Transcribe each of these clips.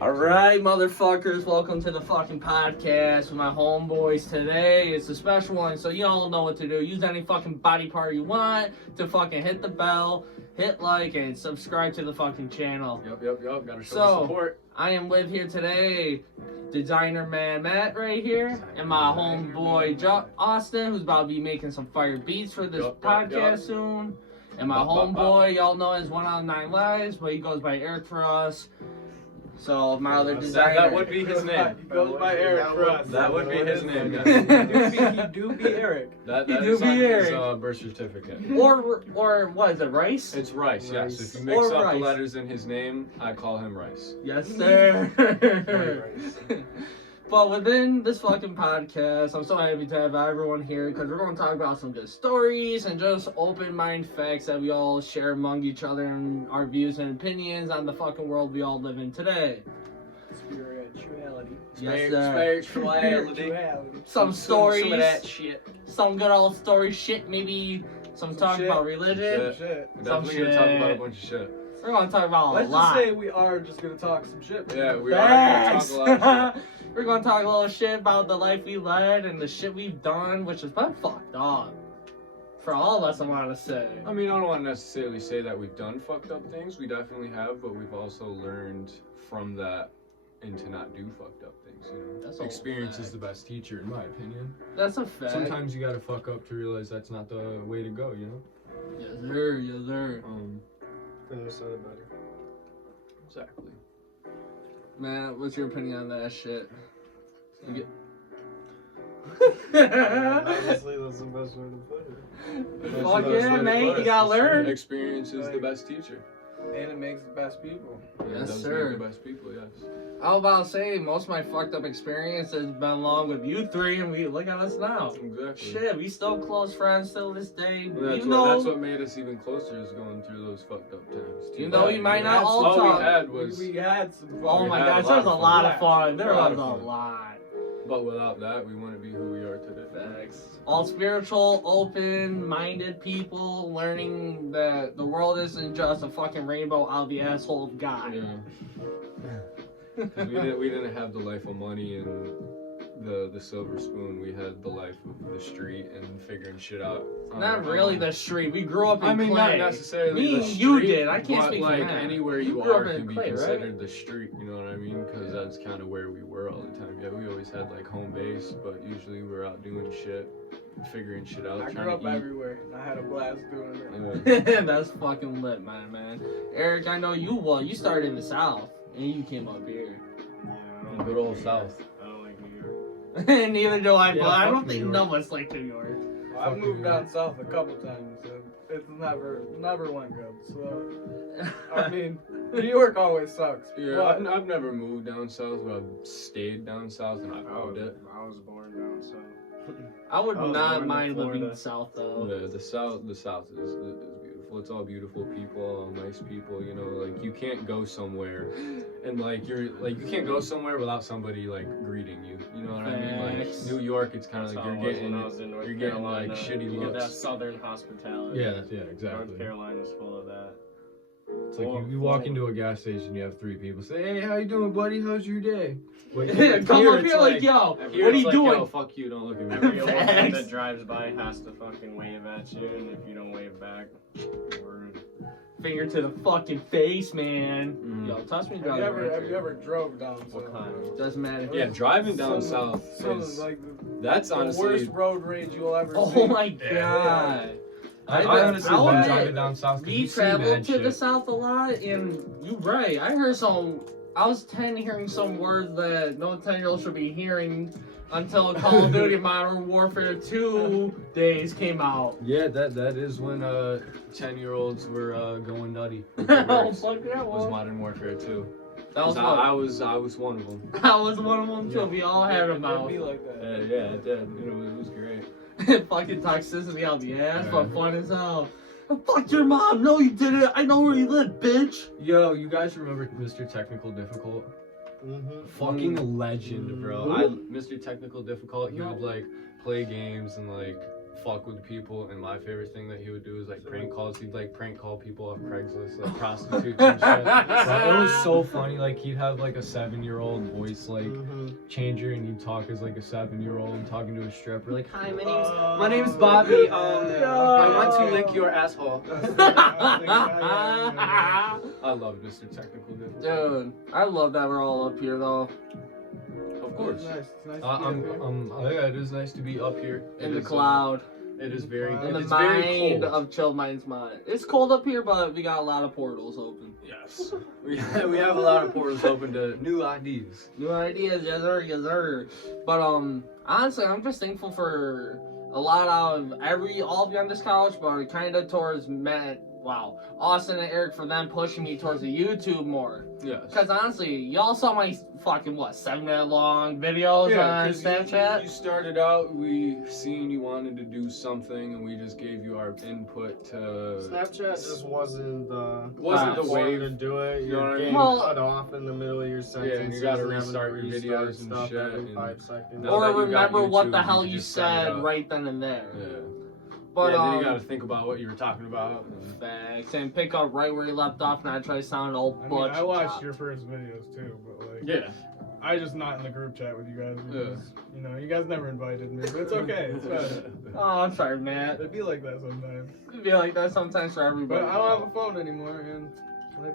Alright, motherfuckers, welcome to the fucking podcast with my homeboys today. It's a special one, so you all know what to do. Use any fucking body part you want to fucking hit the bell, hit like, and subscribe to the fucking channel. Yep. Gotta show support. I am with here today, designer man Matt right here, and my homeboy Austin, who's about to be making some fire beats for this podcast soon. And my homeboy, y'all know is one on 9lives, but he goes by Eric for us. So my other designer. That would be his name. He goes by Eric for us. That would be his name. He do be Eric. That He is do on be his Eric. birth certificate. Or what is it, Rice? It's Rice, yes. If you Or mix up Rice. the letters in his name, I call him Rice. Yes, sir. But within this fucking podcast, I'm so happy to have everyone here because we're going to talk about some good stories and just open mind facts that we all share among each other and our views and opinions on the fucking world we all live in today. Spirituality. Yes, sir. Spirituality. Some stories. Some of that shit. Some good old story shit, maybe some talk shit. about religion. Shit. We're definitely gonna talk about a bunch of shit. We're going to talk about Let's a lot. just say we are just gonna talk some shit. Yeah, we Facts. are gonna talk a lot of shit. We're going to talk a little shit about the life we led and the shit we've done, which has been fucked up. For all of us, I want to say. I mean, I don't want to necessarily say that we've done fucked up things. We definitely have, but we've also learned from that and to not do fucked up things, you know? That's a Experience fact. is the best teacher, in my opinion. That's a fact. Sometimes you gotta fuck up to realize that's not the way to go, you know? Yes, sir. Yes, sir. Couldn't have said it better. Exactly. Man, what's your opinion on that shit? You get... Honestly, that's the best way to put it. Fuck yeah, man. You gotta learn. Experience is the best teacher. And it makes the best people. Yeah, Yes, it does sir. make the best people, yes. I was about to say, most of my fucked up experience has been along with you three, and we look at us now. Exactly. Shit, we still close friends till this day. Well, that's, Even that's though, what made us even closer, is going through those fucked up times. Even though we might not all all talk. we had was, We had some fun. Oh we my had gosh, a there was a lot of lot fun. of fun. There A lot was of a fun. lot. but without that, we wouldn't be who we are today. Facts. All spiritual, open-minded people learning that the world isn't just a fucking rainbow out of the asshole of God. Yeah. 'Cause we didn't have the life of money and the silver spoon. We had the life of the street and figuring shit out. Not really the street. We grew up in I mean, Clay. not necessarily Me the and street. you did. I can't but speak for like that. anywhere you grew up are in can be Clay, right? considered the street. You know what I mean? Because that's kind of where we were all the time. Yeah, we always had like home base, but usually we were out doing shit, figuring shit out, I trying grew up to eat. everywhere. And I had a blast doing it. Yeah. That's fucking lit, man. Eric, I know you well. You started in the South, and you came up here. Good old South. I don't like New York. Neither do I, Yeah, but I fuck don't New think York. none of us like New York. I've Fuck moved New down York. south a couple times, and it's never went good. So, I mean, New York always sucks. Yeah, But I've never moved down south, but I've stayed down south and I've loved it. I was born down south. I would I was not born in mind living Florida. South though. Yeah, the south is beautiful. It's all beautiful people, all nice people. You know, like you can't go somewhere, and you can't go somewhere without somebody like greeting you. You know what I mean? Like Facts. New York, it's kind of That's like how you're it was getting when I was in North you're getting like Carolina. shitty You get that looks. southern hospitality. Yeah, exactly. North Carolina's full of that. It's like you walk into a gas station, you have three people say, "Hey, how you doing, buddy? How's your day?" Wait, Come up it's here like, yo, what Here are it's you like, doing? Yo, fuck you! Don't look at me. Every old man Facts. that drives by has to fucking wave at you, and if you don't wave back, word. Finger to the fucking face, man. Mhm. Yo, toss me have down. you ever drove down south? What kind? Doesn't matter. Yeah, driving down Some south of, is like that's the honestly. worst road rage you'll ever see. Oh my god. Yeah. I I honestly I been would- driving down south. 'cause We you see traveled mad to the shit. South a lot, and you're right. I heard some. I was 10 hearing some words that no 10-year-old should be hearing until Call of Duty Modern Warfare 2 days came out. Yeah, that is when 10-year-olds were going nutty. Oh, fuck that was one. Modern Warfare 2. That was I fun. was one of them. I was one of them too. We all had It them didn't out. be like that. Yeah, it did. It was great. Fucking toxicity out the ass, Yeah. but fun as hell. Fuck your mom. No, you didn't. I know where you live, bitch. Yo, you guys remember Mr. Technical Difficult? Mm-hmm. Fucking legend, bro. Mr. Technical Difficult, he would like play games and like fuck with people, and my favorite thing that he would do is like prank calls. He'd like prank call people off Craigslist, like prostitutes and shit. Bro, it was so funny. Like he'd have like a 7-year-old voice like changer, and he'd talk as like a 7-year-old talking to a stripper. Like, hi, my name's Bobby. I want to lick your asshole. I love Mr. Technical Difficulty. Dude, I love that we're all up here though. Of course. It's nice. It's nice to be up here. Yeah, it is nice to be up here. In It the is, cloud. It is very. In the It's very mind cold. of Chilled Mind's mind. It's cold up here, but we got a lot of portals open. Yes. we have a lot of portals open to new ideas. New ideas, yes sir, yes sir. But honestly, I'm just thankful for a lot of all of you on this couch, but kind of towards Austin and Eric for them pushing me towards the YouTube more. Yes. Because honestly, y'all saw my fucking 7-minute long videos on 'cause Snapchat. You started out, we seen you wanted to do something, and we just gave you our input to. Snapchat just wasn't the wave to do it. You know what I You're mean? getting Well, cut off in the middle of your sentences. you gotta and having to restart your restart videos and stuff shit, every and 5 seconds. now that Or you got remember what YouTube, the you hell can you just set it said up. right then and there. Yeah. But yeah, then you gotta think about what you were talking about. facts and pick up right where you left off, and I try to sound all I mean, butch. I watched your first videos too, but like, Yeah. I just not in the group chat with you guys because you know you guys never invited me, but it's okay. It's fine. Oh, I'm sorry, Matt. It'd be like that sometimes. It'd be like that sometimes for everybody. But I don't have a phone anymore, and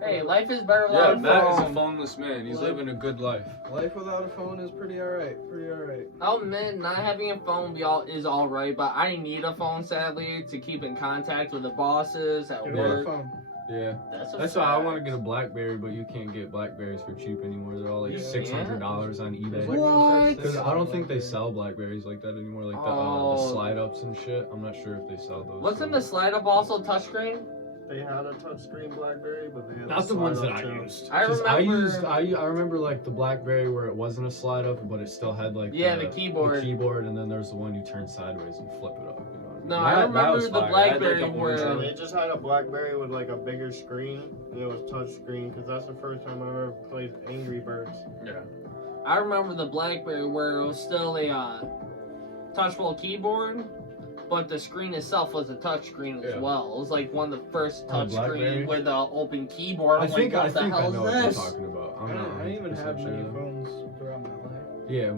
Hey, life is better Yeah, without a Matt is a phone. phoneless man. He's living a good life. life without a phone is pretty alright. Pretty alright. I'll admit, not having a phone is alright, but I need a phone, sadly, to keep in contact with the bosses at Get on the work. phone. Yeah. That's why I want to get a BlackBerry, but you can't get BlackBerries for cheap anymore. They're all like Yeah. $600 on eBay. There's like no such thing Because as I don't think they BlackBerry. sell BlackBerries like that anymore, like the Oh. slide ups and shit. I'm not sure if they sell those. Wasn't the slide up also touchscreen? They had a touchscreen BlackBerry, but they had Not a the ones that slide-up I too. used. I 'Cause remember- I remember like the BlackBerry where it wasn't a slide up, but it still had like Yeah, the keyboard. the keyboard, and then there's the one you turn sideways and flip it up. You know what I mean? No, That- I that remember was the fire. I had, like, BlackBerry a orange where. one. They just had a BlackBerry with like a bigger screen, and it was touch screen, because that's the first time I ever played Angry Birds. Yeah. I remember the BlackBerry where it was still a touchable keyboard, but the screen itself was a touch screen as Yeah. well. It was like one of the first Oh, touch BlackBerry? screen with an open keyboard. I I'm think like, I what the think I hell know is what you're this? talking about. I I'm not didn't even 100% have sure, many though. phones throughout my life. Yeah,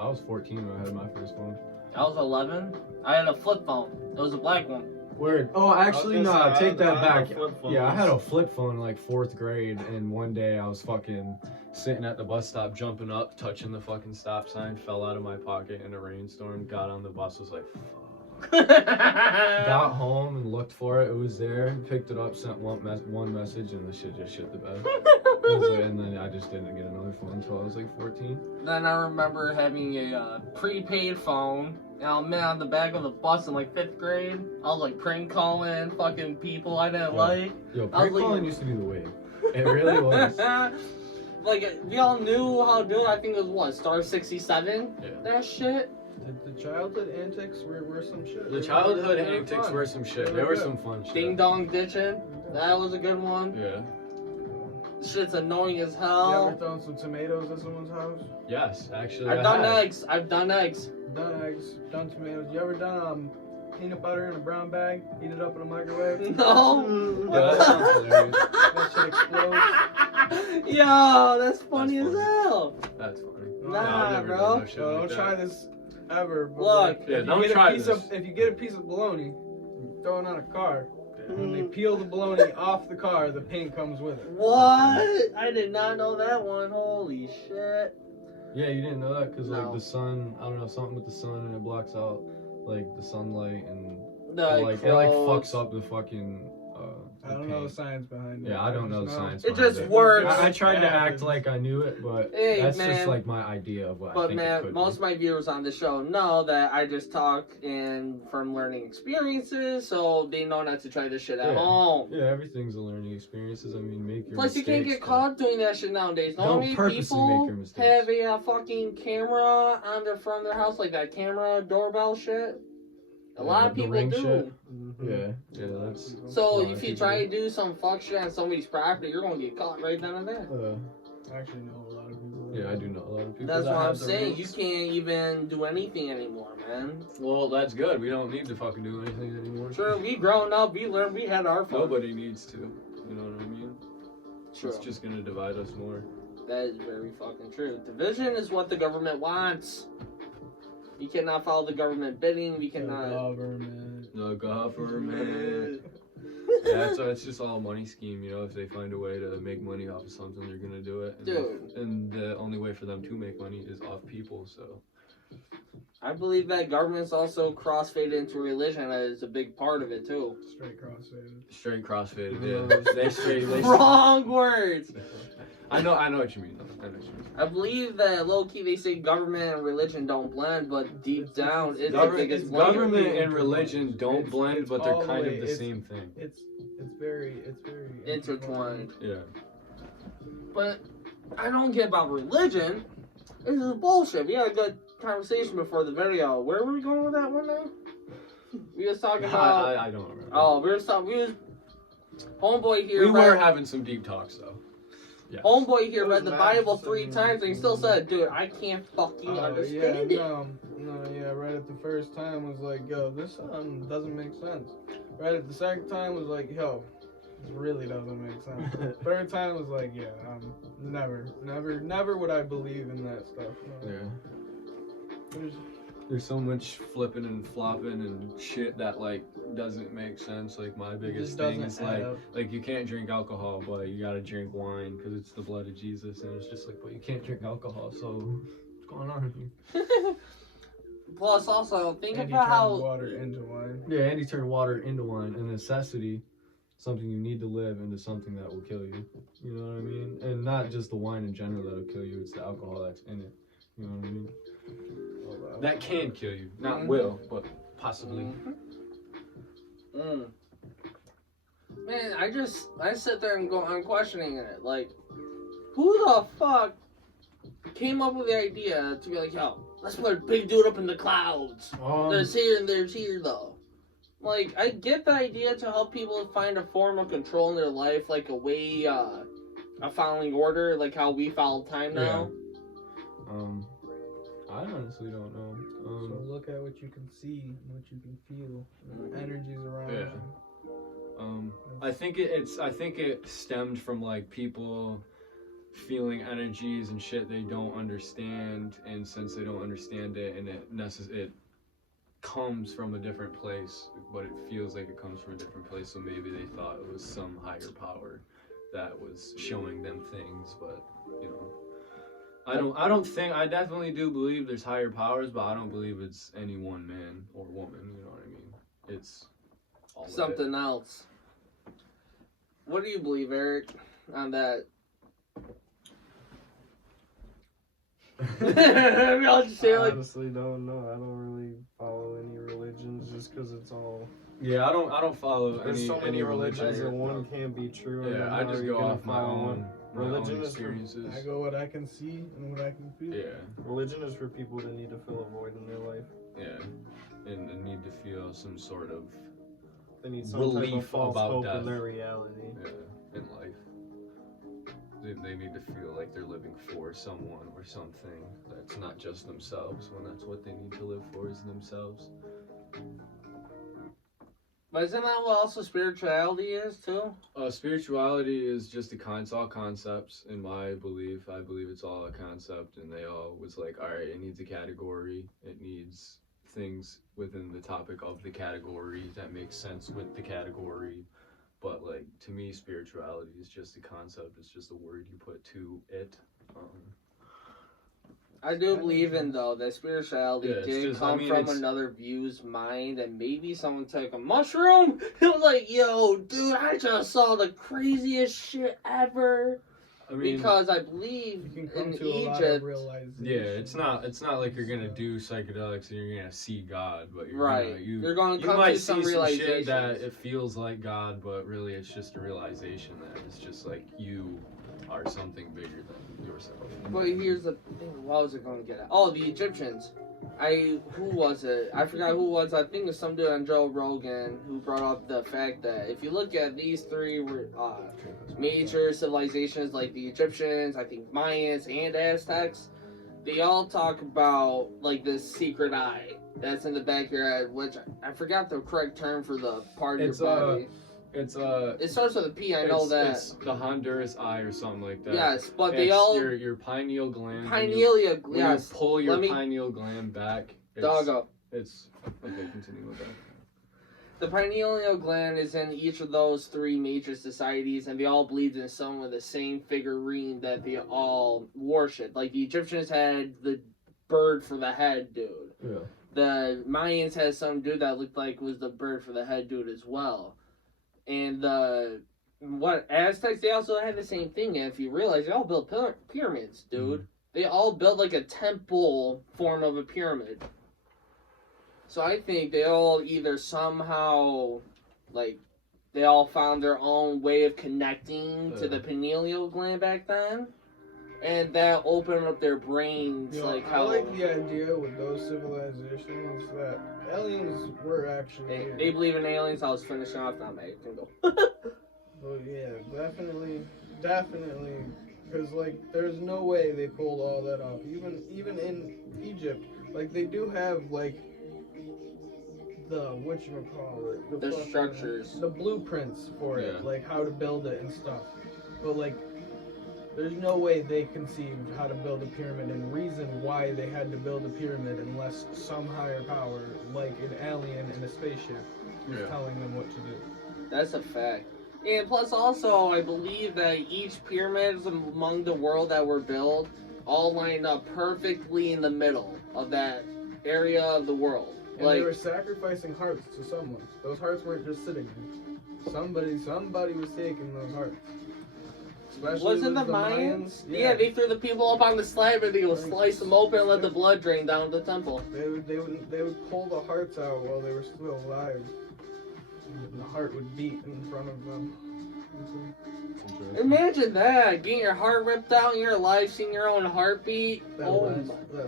I was 14 when I had my first phone. I was 11. I had a flip phone. It was a black one. Word. Oh, actually, I was no, gonna say, take that I had back. a flip phone. Yeah, I had a flip phone in like 4th grade, and one day I was fucking sitting at the bus stop, jumping up, touching the fucking stop sign, fell out of my pocket in a rainstorm, got on the bus, was like, fuck. Got home and looked for it, it was there, picked it up, sent one message, and the shit just shit the bed. It was like, and then I just didn't get another phone until I was like 14. Then I remember having a prepaid phone. And I met on the back of the bus in like 5th grade. I was like prank calling fucking people I didn't Yeah. like. Yo, I was prank like- calling used to be the wave. It really was. Like, we all knew how to do it. I think it was Star 67? Yeah. That shit. The childhood antics were some shit. The They childhood were antics fun. were some shit. They There were were good. some fun shit. Ding dong ditching. That was a good one. Yeah. Shit's annoying as You ever hell. thrown some tomatoes at someone's house? Yes, actually. I've I done have. eggs. I've done eggs. Done eggs, done tomatoes. You ever done peanut butter in a brown bag? Heat it up in a microwave? No. Yeah, that sounds hilarious. That shit explodes. Yo, that's funny That's as funny. hell. That's funny. Nah, I've never bro. done no shit So like don't that. try this ever. But Look. like, Yeah, if you don't get a try piece this. if you get a piece of bologna, throw it on a car. When they peel the bologna off the car, the paint comes with it. What? I did not know that one. Holy shit. Yeah, you didn't know that because No. like the sun, I don't know, something with the sun, and it blocks out like the sunlight, and No, it like fucks up the fucking. I don't know the science behind it. Yeah, I don't know the just science. It behind just works. I tried to Yeah, act it's- like I knew it, but Hey, that's man. just like my idea of what I But think it man, could most of be. my viewers on the show know that I just talk and from learning experiences, so they know not to try this shit at Yeah. home. Yeah, everything's a learning experiences. I mean, make your Plus, you can't mistakes, get but- caught doing that shit nowadays. Know how Don't many purposely people make your mistakes. have a fucking camera on their front of their house, like that camera doorbell shit? A lot of the people ring do. shit. Yeah, that's. So a lot if of you people try do. to do some fuck shit on somebody's property, you're gonna get caught right then and there. I actually know a lot of people. Yeah, I do know a lot of people. That's that what I'm have the saying. You roots. can't even do anything anymore, man. Well, that's good. We don't need to fucking do anything anymore. Sure, we grown up, we learned, we had our fun. Nobody needs to. You know what I mean? True. It's just gonna divide us more. That is very fucking true. Division is what the government wants. You cannot follow the government bidding. We cannot. The government. Yeah, so it's just all a money scheme, you know. If they find a way to make money off of something, they're gonna do it. And Dude. And the only way for them to make money is off people. So. I believe that government's also crossfaded into religion as a big part of it too. Straight crossfaded. Straight crossfaded. Yeah. They straight. Wrong words. I know what you mean. I know what you mean. I believe that low key they say government and religion don't blend, but deep down it's the biggest blend. Government and religion don't blend, but they're kind of the same thing. It's very Intertwined. Yeah. But I don't get about religion. This is bullshit. We had a good conversation before the video. Where were we going with that one now? We was talking about. I don't remember. Oh, we was homeboy here. We were having some deep talks though. Yeah. Homeboy here read the Bible 3 times and he still said, "Dude, I can't fucking understand it." Yeah, read it the first time was like, yo, this doesn't make sense. Read it the second time was like, yo, this really doesn't make sense. Third time was like, yeah, never would I believe in that stuff. No. Yeah. There's so much flipping and flopping and shit that like doesn't make sense. Like my biggest thing is like you can't drink alcohol, but you gotta drink wine because it's the blood of Jesus, and it's just like, but you can't drink alcohol, so what's going on here? Plus, also think And about he how turned water into wine. Yeah, and he turned water into wine, a necessity, something you need to live, into something that will kill you. You know what I mean? And not just the wine in general that'll kill you; it's the alcohol that's in it. You know what I mean? That can kill you, not will, but possibly. Man, I sit there and I'm questioning it. Like, who the fuck came up with the idea to be like, yo, let's put a big dude up in the clouds. There's here and there's here though. Like, I get the idea to help people find a form of control in their life, like a way, a following order, like how we follow time now. I honestly don't know. So look at what you can see and what you can feel. Energies around you. I think it stemmed from like people feeling energies and shit they don't understand, and since they don't understand it, and it comes from a different place, but it feels like it comes from a different place. So maybe they thought it was some higher power that was showing them things, but you know. I definitely do believe there's higher powers, but I don't believe it's any one man or woman, you know what I mean? It's all something else. What do you believe, Eric, on that? I honestly don't know. I don't really follow any religions just because it's all. Yeah, I don't follow There's so many religions and one can't be true. Yeah, I just go off my own. Religion is experiences. I go what I can see and what I can feel. Yeah. Religion is for people that need to fill a void in their life. Yeah. And need to feel some sort of they need some relief type of false about hope death in their reality. Yeah, in life. They need to feel like they're living for someone or something that's not just themselves, when that's what they need to live for is themselves. But isn't that what also spirituality is too? Spirituality is just it's all concepts in my belief. I believe it's all a concept, and they all was like, all right, it needs a category. It needs things within the topic of the category that makes sense with the category. But like to me, spirituality is just a concept. It's just a word you put to it. I do believe in though that spirituality did come from it's another view's mind, and maybe someone took a mushroom. It was like, yo, dude, I just saw the craziest shit ever. I mean, because I believe You can come in to a lot of Egypt, realization. yeah, it's not like you're gonna do psychedelics and you're gonna see God, but you're right? gonna, you're going to you come might to some see some shit realization that it feels like God, but really it's just a realization that it's just like you are something bigger than yourself. But here's the thing: what was it going to get at? Oh, the Egyptians. Who was it? I forgot who it was. I think it was some dude on Joe Rogan who brought up the fact that if you look at these three major civilizations like the Egyptians, I think Mayans and Aztecs, they all talk about like this secret eye that's in the back of your head, which I forgot the correct term for the part of your body. It starts with a P. I know that. It's the Honduras eye or something like that. Yes, but it's they all your pineal gland. Pineal, when yes. you pull your pineal gland back. Doggo. It's okay. Continue with that. The pineal gland is in each of those three major societies, and they all believed in some of the same figurine that they all worshipped. Like the Egyptians had the bird for the head dude. Yeah. The Mayans had some dude that looked like was the bird for the head dude as well. And Aztecs, they also had the same thing. And if you realize, they all built pyramids, dude. Mm-hmm. They all built like a temple form of a pyramid. So I think they all either somehow, like, they all found their own way of connecting to the pineal gland back then. And that opened up their brains, like how... I like the idea with those civilizations that aliens were actually... They believe in aliens. I was finishing off now, mate. Go. Well, yeah, definitely. Because, like, there's no way they pulled all that off. Even in Egypt, like, they do have, like, the, whatchamacallit? The structures. The blueprints for it, like, how to build it and stuff. But, like, there's no way they conceived how to build a pyramid and reason why they had to build a pyramid unless some higher power, like an alien in a spaceship, was telling them what to do. That's a fact. And plus also, I believe that each pyramids among the world that were built all lined up perfectly in the middle of that area of the world. And they were sacrificing hearts to someone. Those hearts weren't just sitting there. Somebody was taking those hearts. Especially wasn't the Mayans? Yeah, they threw the people up on the slab and they would slice them open and let the blood drain down the temple. They would pull the hearts out while they were still alive. And the heart would beat in front of them. Imagine that, getting your heart ripped out and you're alive, seeing your own heartbeat. That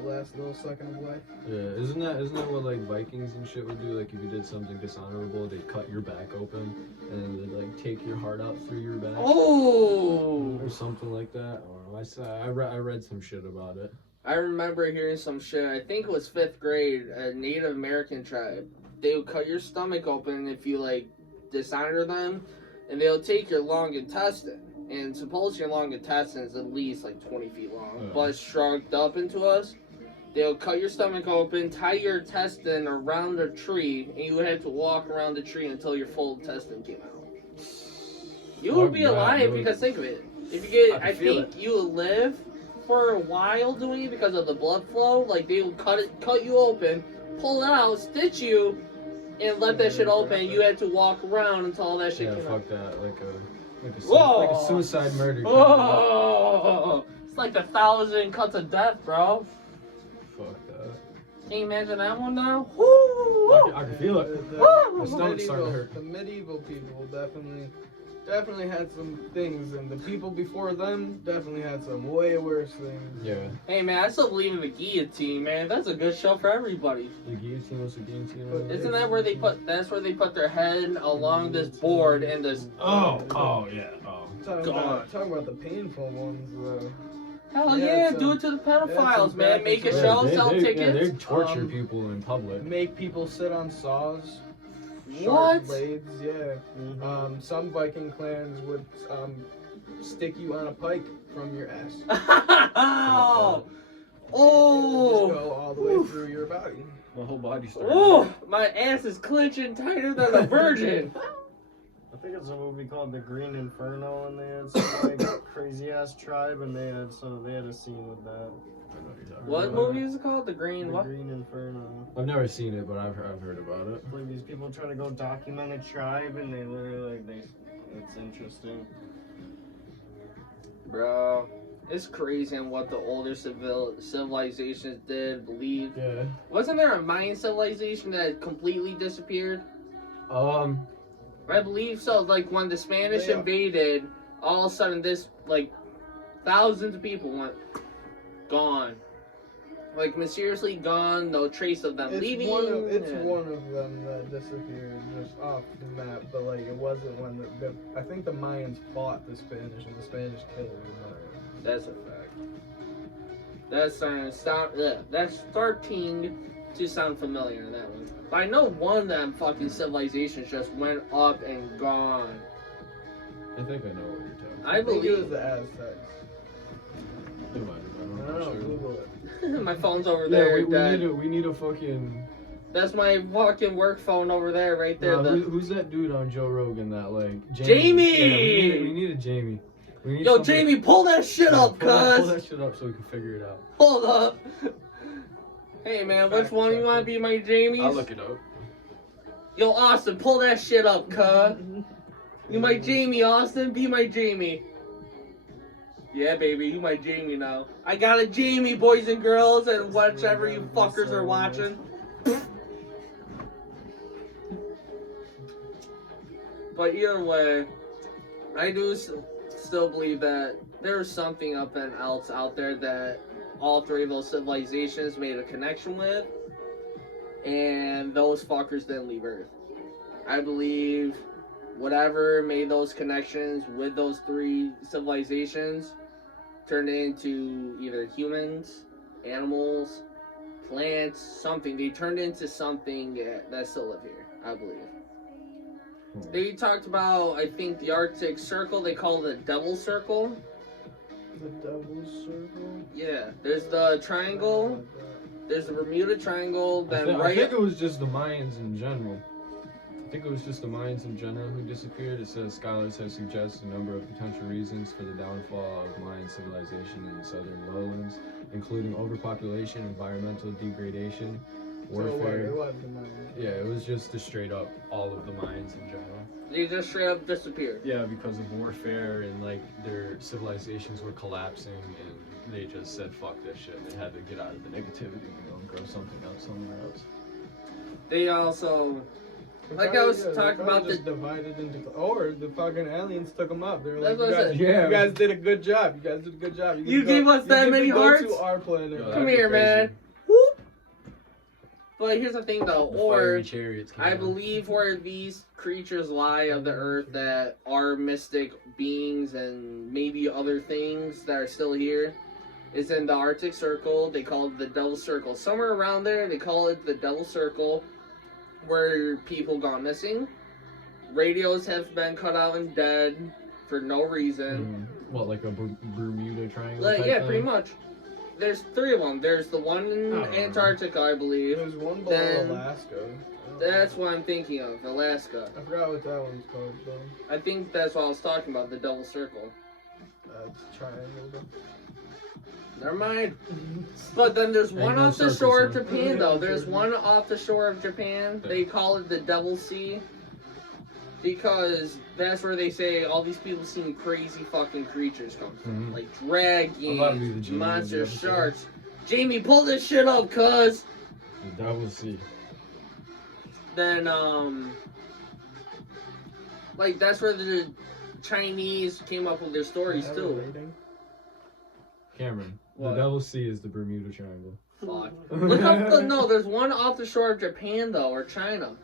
last little second of life. Yeah, isn't that what like Vikings and shit would do? Like if you did something dishonorable, they'd cut your back open and then they'd like take your heart out through your back. Oh, or something like that. Or I read some shit about it. I remember hearing some shit. I think it was 5th grade. A Native American tribe. They would cut your stomach open if you like dishonor them. And they'll take your long intestine. And suppose your long intestine is at least like 20 feet long, but shrunk up into us. They'll cut your stomach open, tie your intestine around a tree, and you would have to walk around the tree until your full intestine came out. You would be alive because think of it. If you get, I think you would live for a while doing it because of the blood flow. Like they would cut you open, pull it out, stitch you, and let that shit open. You had to walk around until all that shit came out. Yeah, fuck that. Like a suicide murder. Whoa! It's like 1,000 cuts of death, bro. Fuck that. Can you imagine that one now? Woo! I can feel it. My stomach's starting to hurt. The medieval people definitely had some things, and the people before them definitely had some way worse things. Yeah. Hey man, I still believe in the guillotine, man. That's a good show for everybody. The guillotine was a guillotine. Isn't that where they put? That's where they put their head along this board and this. Oh yeah. Oh. Talking about the painful ones, though. Hell yeah, do it to the pedophiles, man. Make a show, sell tickets. Yeah, they torture people in public. Make people sit on saws. What? Sharp blades, yeah. Some Viking clans would stick you on a pike from your ass. Oh! Just go all the way through your body. My whole body started. Oh! My ass is clenching tighter than a virgin. I think it's a movie called The Green Inferno, and they had some like crazy ass tribe, and they had a scene with that. What movie is it called? The Green what? The Green Inferno. I've never seen it, but I've heard about it. Like these people try to go document a tribe, and they literally it's interesting. Bro, it's crazy on what the older civilizations did, believed. Yeah. Wasn't there a Mayan civilization that completely disappeared? I believe so. Like when the Spanish invaded, all of a sudden this like thousands of people went gone. like mysteriously gone, no trace of them leaving. It's and- one of them that disappeared just off the map, but like it wasn't one that I think the Mayans fought the Spanish and the Spanish killed the Mayans. That's a fact. That's starting to sound familiar, that one. But I know one of them fucking civilizations just went up and gone. I think I know what you're talking about. I I think it was believe. the Aztecs. It might have been, I I'm don't not know, sure. Google it. My phone's over Yeah, there. we need a fucking. That's my fucking work phone over there, right there. Who's that dude on Joe Rogan that like Jamie! Yeah, we need a Jamie. We need Yo, somebody- Jamie, pull that shit Yeah, up, pull cuz. that shit up so we can figure it out. Hold up. Hey, man, which Fact one you check want to it. be my Jamies? I'll look it up. Yo, Austin, pull that shit up, cuz. You my Jamie, Austin. Be my Jamie. Yeah, baby, you my Jamie now. I got a Jamie, boys and girls, and whichever you fuckers are watching. But either way, I do still believe that there's something else out there that all three of those civilizations made a connection with, and those fuckers didn't leave Earth. I believe whatever made those connections with those three civilizations turned into either humans, animals, plants, something. They turned into something that still live here, I believe. They talked about, I think, the Arctic Circle. They call it the Devil Circle. The Devil's Circle? Yeah, there's the Triangle. There's the Bermuda Triangle. Then I right think it was just the Mayans in general. I think it was just the Mayans in general who disappeared. It says scholars have suggested a number of potential reasons for the downfall of Mayan civilization in the southern lowlands, including overpopulation, environmental degradation, warfare. It was the Mayans. Yeah, it was just the straight up all of the Mayans in general. they just straight up disappeared. Yeah, because of warfare and like their civilizations were collapsing and they just said fuck this shit. They had to get out of the negativity, you know, and grow something else somewhere else. They also, They like I probably- was they talking probably about just divided into, or the fucking aliens took them up. They were That's like, what I you guys, said. Yeah. you guys did a good job. You guys did a good job. You gave us that many hearts? To our planet. Yo, Come that'd be here, crazy. man. Whoop. But here's the thing, though. The Or fiery chariots came I out. believe where these creatures lie of the earth that are mystic beings and maybe other things that are still here is in the Arctic Circle. They call it the Devil's Circle. Somewhere around there, they call it the Devil's Circle, where people gone missing. Radios have been cut out and dead for no reason. What, like a Bermuda Triangle? Like, type yeah, thing? pretty much. There's three of them. There's the one in I don't know. Antarctica, I believe. There's one below Then- Alaska. That's what I'm thinking of, Alaska. I forgot what that one's called though. I think that's what I was talking about, the Double Circle. It's triangle. Never mind. But then there's Ain't one no off the circle, shore of son. Japan, though. There's one off the shore of Japan. They call it the Devil Sea. Because that's where they say all these people seen crazy fucking creatures come from. Mhm. Like I'm about to be the dragons, Jamie of monster the episode. sharks. Jamie, pull this shit up, cuz. The Devil Sea. Then, like, that's where the Chinese came up with their stories, Have a too. rating? Cameron. What? The Devil Sea is the Bermuda Triangle. Fuck. Look up the, no, there's one off the shore of Japan, though, or China.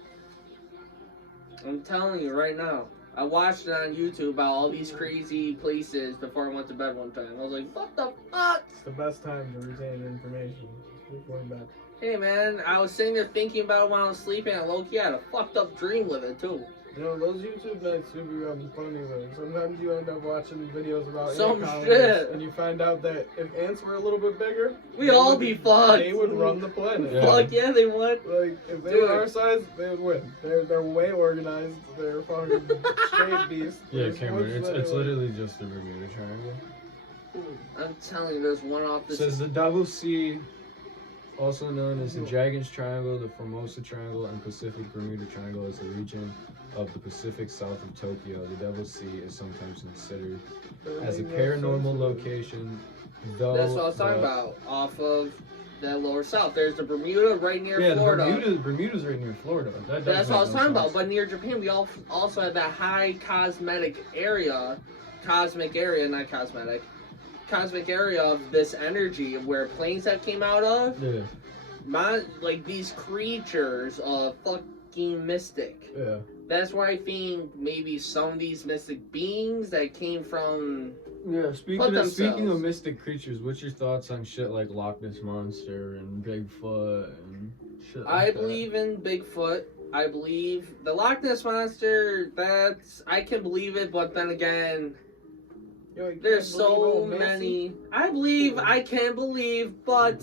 I'm telling you right now. I watched it on YouTube about all these crazy places before I went to bed one time. I was like, what the fuck? It's the best time to retain information. Before bed. Hey, man, I was sitting there thinking about it when I was sleeping, and low-key I had a fucked up dream with it, too. You know, those YouTube nights super funny though. Sometimes you end up watching videos about Some ant colonies, shit. and you find out that if ants were a little bit bigger, We they all would- be fucked. They would run the planet. Yeah. Fuck yeah, they would. Like if they Dude. were our size, they would win. They're way organized. They're fucking straight beasts. Yeah, There's Cameron. much It's that it's they would- literally just the Bermuda Triangle. I'm telling you, there's one off It the says the Devil Sea, also known as the Dragon's Triangle, the Formosa Triangle, and Pacific Bermuda Triangle, is a region of the Pacific south of Tokyo. The Devil Sea is sometimes considered as a Everything makes paranormal sense. location, though. That's what I was talking about. Off of that lower south. There's the Bermuda right near Yeah, Florida. Bermuda's right near Florida. That does That's what I was make no talking about. sense. But near Japan, we also have that high cosmic area, not cosmetic, cosmic area of this energy of where planes that came out of. Yeah. Like these creatures are fucking mystic. Yeah. That's why I think maybe some of these mystic beings that came from. Yeah, speaking of themselves. mystic creatures, what's your thoughts on shit like Loch Ness Monster and Bigfoot and shit like I that? believe in Bigfoot. I believe the Loch Ness Monster, I can believe it, but then again, Yo, you there's can't believe so old Nancy? many. I can believe, but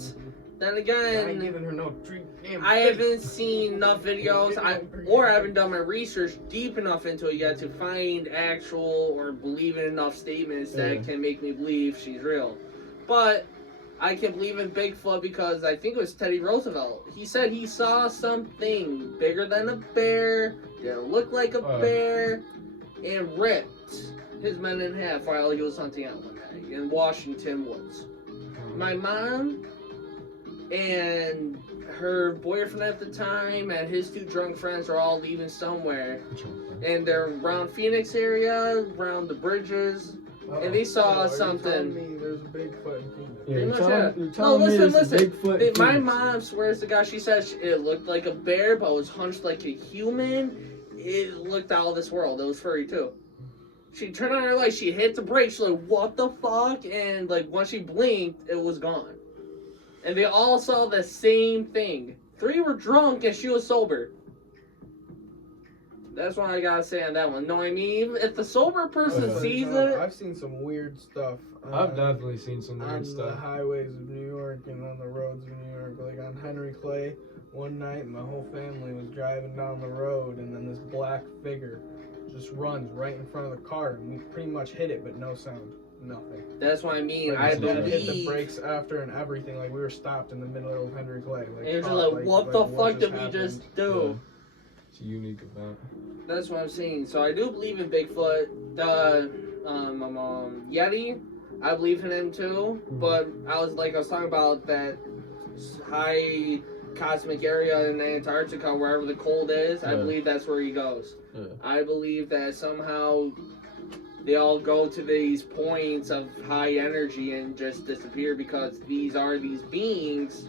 then I ain't again, giving her no drink. Damn I face. haven't seen enough videos, or I haven't done my research deep enough into it yet to find actual or believe in enough statements that can make me believe she's real. But I can believe in Bigfoot because I think it was Teddy Roosevelt. He said he saw something bigger than a bear, didn't look like a bear, and ripped his men in half while he was hunting out one day in Washington woods. My mom and her boyfriend at the time and his two drunk friends are all leaving somewhere, and they're around Phoenix area, around the bridges, and they saw something. Are you telling me there's a Bigfoot in Phoenix? Yeah, Pretty you're much, telling, yeah. you're telling No, me listen, there's a listen. Bigfoot in My Phoenix. mom swears to God, she says it looked like a bear, but it was hunched like a human. It looked out of this world. It was furry too. She turned on her light, she hit the brakes, she's like, what the fuck? And like once she blinked, it was gone. And they all saw the same thing. 3 were drunk and she was sober. That's what I gotta say on that one. No, I mean, if the sober person But, sees no, it, I've seen some weird stuff. I've definitely seen some on weird the stuff. highways of New York and on the roads of New York. Like on Henry Clay, one night my whole family was driving down the road, and then this black figure just runs right in front of the car, and we pretty much hit it, but no sound, nothing. that's what I mean. Like, I we didn't hit the believe. brakes after and everything. Like we were stopped in the middle of Henry Clay. Like, And you're just fuck, like, what the fuck did we happened? just do? It's a unique event. That's what I'm saying. So I do believe in Bigfoot. The Yeti, I believe in him too. But I was talking about that high cosmic area in Antarctica, wherever the cold is. I believe that's where he goes. Yeah. I believe that somehow they all go to these points of high energy and just disappear because these beings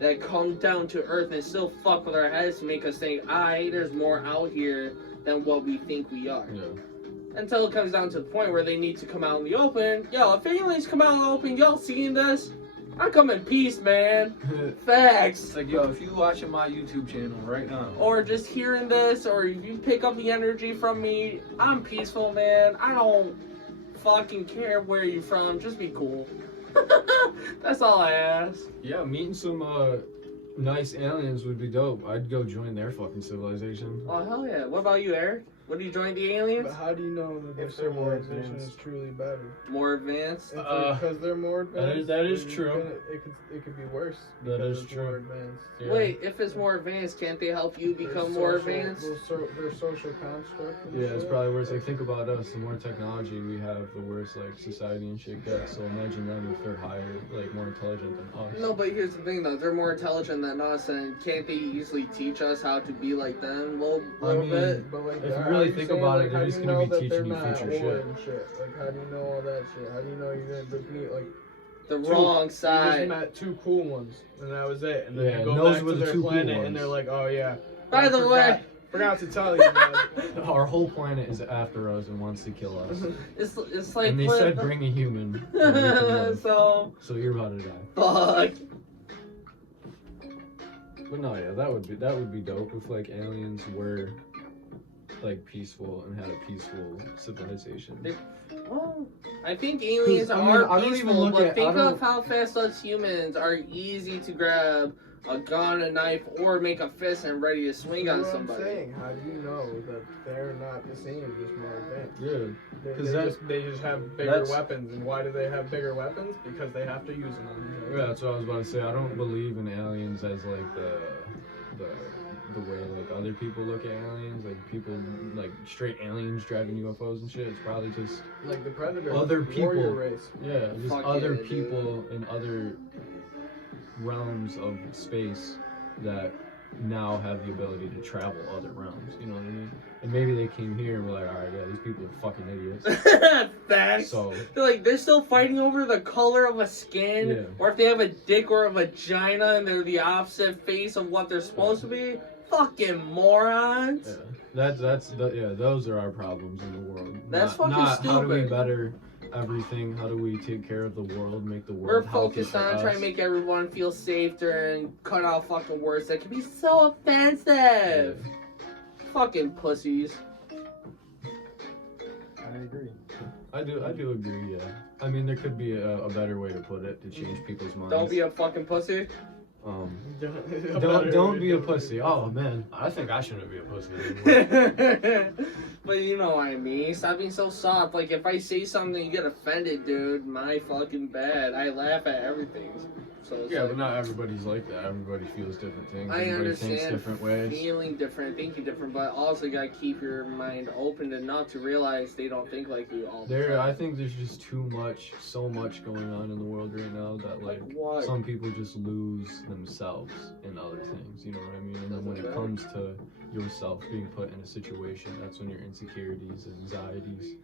that come down to Earth and still fuck with our heads to make us think, there's more out here than what we think we are. Yeah. Until it comes down to the point where they need to come out in the open. Yo, if aliens come out in the open, y'all seeing this? I come in peace, man. Facts. It's like, yo, if you watching my YouTube channel right now, Or just hearing this, or if you pick up the energy from me, I'm peaceful, man. I don't fucking care where you're from. Just be cool. That's all I ask. Yeah, meeting some nice aliens would be dope. I'd go join their fucking civilization. Oh, hell yeah. What about you, Eric? Would you join the aliens? But how do you know that their If they're more civilization is advanced. truly better? More advanced? Because they're more advanced. that is then true. It could be worse. That because is it's more true. advanced. Yeah. Wait, if it's more advanced, can't they help you become more advanced? Their social construct. and Yeah, it's shit. probably worse. Like, think about us. The more technology we have, the worse, like, society and shit gets. So imagine them if they're higher, like, more intelligent than us. No, but here's the thing, though. They're more intelligent than us, and can't they easily teach us how to be like them a little mean, bit? But like, If you how really are think saying, about it, like, they're how do just you gonna know be that teaching they're you not future at war shit. and shit? Like, how do you know all that shit? How do you know you're gonna just meet like The two- wrong You just side. met 2 cool ones, and that was it. And then Yeah, you go those back were to the their 2 cool planet, ones. and they're like, oh yeah. By the way, forgot to tell you, man. Our whole planet is after us and wants to kill us. it's like. And they said bring a human. and we can live. So, So you're about to die. fuck. But no, yeah, that would be dope if like aliens were like peaceful and had a peaceful civilization. Well, I think aliens 'Cause, I mean, are I don't even peaceful, look but at- I think don't- of how fast us humans are easy to grab a gun, a knife, or make a fist and ready to swing on That's what somebody. I'm saying. How do you know that they're not the same, just more advanced? Yeah. They, 'Cause they just have bigger that's- weapons, and why do they have bigger weapons? Because they have to use them. Yeah, that's what I was about to say. I don't believe in aliens as like the way like other people look at aliens, like people like straight aliens driving UFOs and shit. It's probably just Like the Predator, Other warrior people. race. yeah, just Fuck other yeah, dude. people in other realms of space that now have the ability to travel other realms. You know what I mean? And maybe they came here and were like, all right, yeah, these people are fucking idiots. Facts. So They're still fighting over the color of a skin, Yeah. or if they have a dick or a vagina and they're the opposite face of what they're supposed to be. Fucking morons. yeah, those are our problems in the world. That's not, fucking not how do we stupid. better everything? How do we take care of the world, make the We're world healthy focused for on us? trying to make everyone feel safe and cut out fucking words that can be so offensive. Yeah. Fucking pussies. I agree. I do agree. Yeah, I mean there could be a better way to put it to change people's minds. Don't be a fucking pussy. Don't be a pussy. Oh man, I think I shouldn't be a pussy anymore. But you know what I mean. Stop being so soft. Like if I say something, you get offended, dude. My fucking bad. I laugh at everything. So it's Yeah, like, but not everybody's like that. Everybody feels different things. I Everybody understand thinks different ways. feeling different, thinking different, but also you gotta keep your mind open enough to realize they don't think like you all the time. I think there's just so much going on in the world right now that like what? some people just lose themselves in other things. You know what I mean? And then when it Okay. comes to yourself being put in a situation, that's when your insecurities and anxieties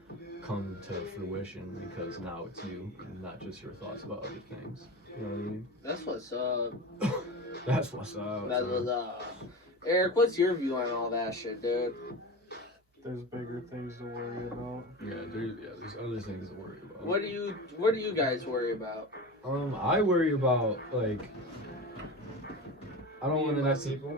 come to fruition because now it's you and not just your thoughts about other things. You know what I mean? That's what's up. That's what's up. That's son. what's up. Eric, what's your view on all that shit, dude? There's bigger things to worry about. There's other things to worry about. What do you guys worry about? I worry about like I don't want to people.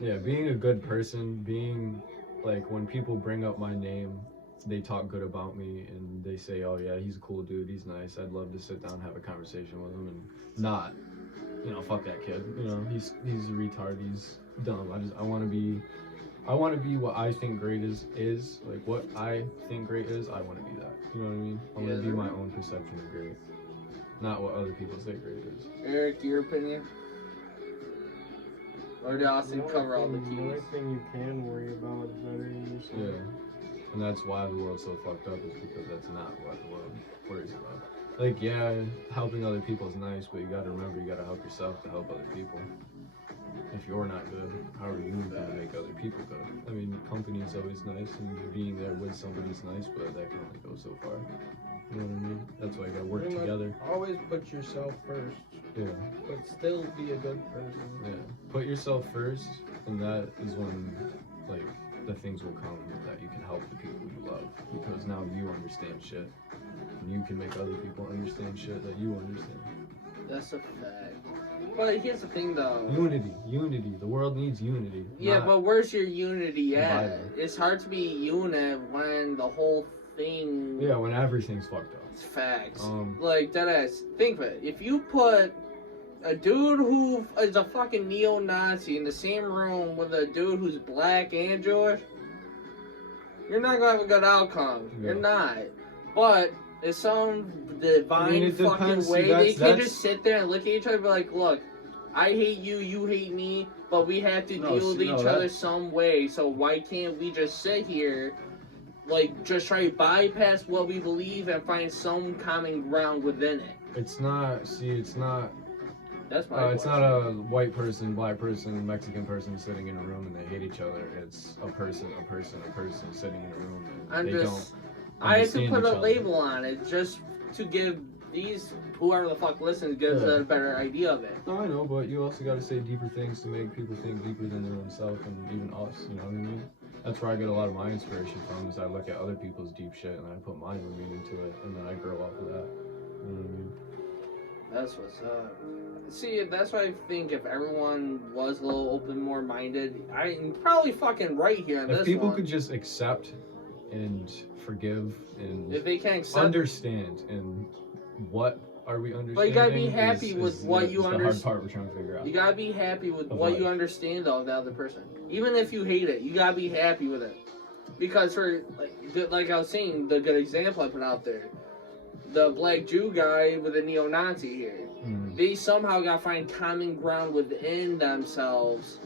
Yeah, being a good person, being like when people bring up my name, they talk good about me and they say, "Oh yeah, he's a cool dude, he's nice. I'd love to sit down and have a conversation with him," and not, fuck that kid. He's a retard. He's dumb. I want to be what I think great is like what I think great is. I want to be that. You know what I mean? I want to be my own perception of great, not what other people say great is. Eric, your opinion? Or did Austin cover all the The keys? only thing you can worry about is bettering yourself. Yeah, and that's why the world's so fucked up is because that's not what the world worries about. Like, yeah, helping other people is nice, but you gotta remember you gotta help yourself to help other people. If you're not good, how are you gonna make other people good? I mean, company is always nice, and being there with somebody's nice, but that can only go so far. You know what I mean? That's why you gotta work Pretty much together. Always put yourself first, Yeah, but still be a good person. yeah. Put yourself first, and that is when, like, the things will come that you can help the people you love. Because now you understand shit, and you can make other people understand shit that you understand. That's a fact. But here's the thing, though. Unity. The world needs unity. Yeah, not but where's your unity at? divided. It's hard to be unit when the whole thing. Yeah, when everything's fucked up. It's facts. Um, Like, deadass. Think of it. If you put a dude who is a fucking neo-Nazi in the same room with a dude who's black and Jewish, you're not gonna have a good outcome. Yeah. You're not. But in some divine it fucking depends. See, way, they can that's- just sit there and look at each other and be like, look, I hate you, you hate me, but we have to deal with each other some way, so why can't we just sit here, like, just try to bypass what we believe and find some common ground within it? it's not. That's my It's not a white person, black person, Mexican person sitting in a room and they hate each other. It's a person sitting in a room and I have to understand put each a other. label on it just to give these, whoever the fuck listens, gives Yeah. a better idea of it. No, I know, but you also got to say deeper things to make people think deeper than their own self and even us. You know what I mean? That's where I get a lot of my inspiration from. Is I look at other people's deep shit and I put my own meaning to it, and then I grow off of that. You know what I mean? That's what's up. See, that's why I think if everyone was a little open, more minded, I'm probably fucking right here on If this people one. could just accept and forgive and If they can't accept, understand, and what are we understanding? But you gotta be happy with what you the hard understand. part we're trying to figure out. You gotta be happy with Of what life. you understand of the other person. Even if you hate it, you gotta be happy with it. Because for, like I was saying, the good example I put out there, the black Jew guy with a neo-Nazi here, Mhm. they somehow gotta find common ground within themselves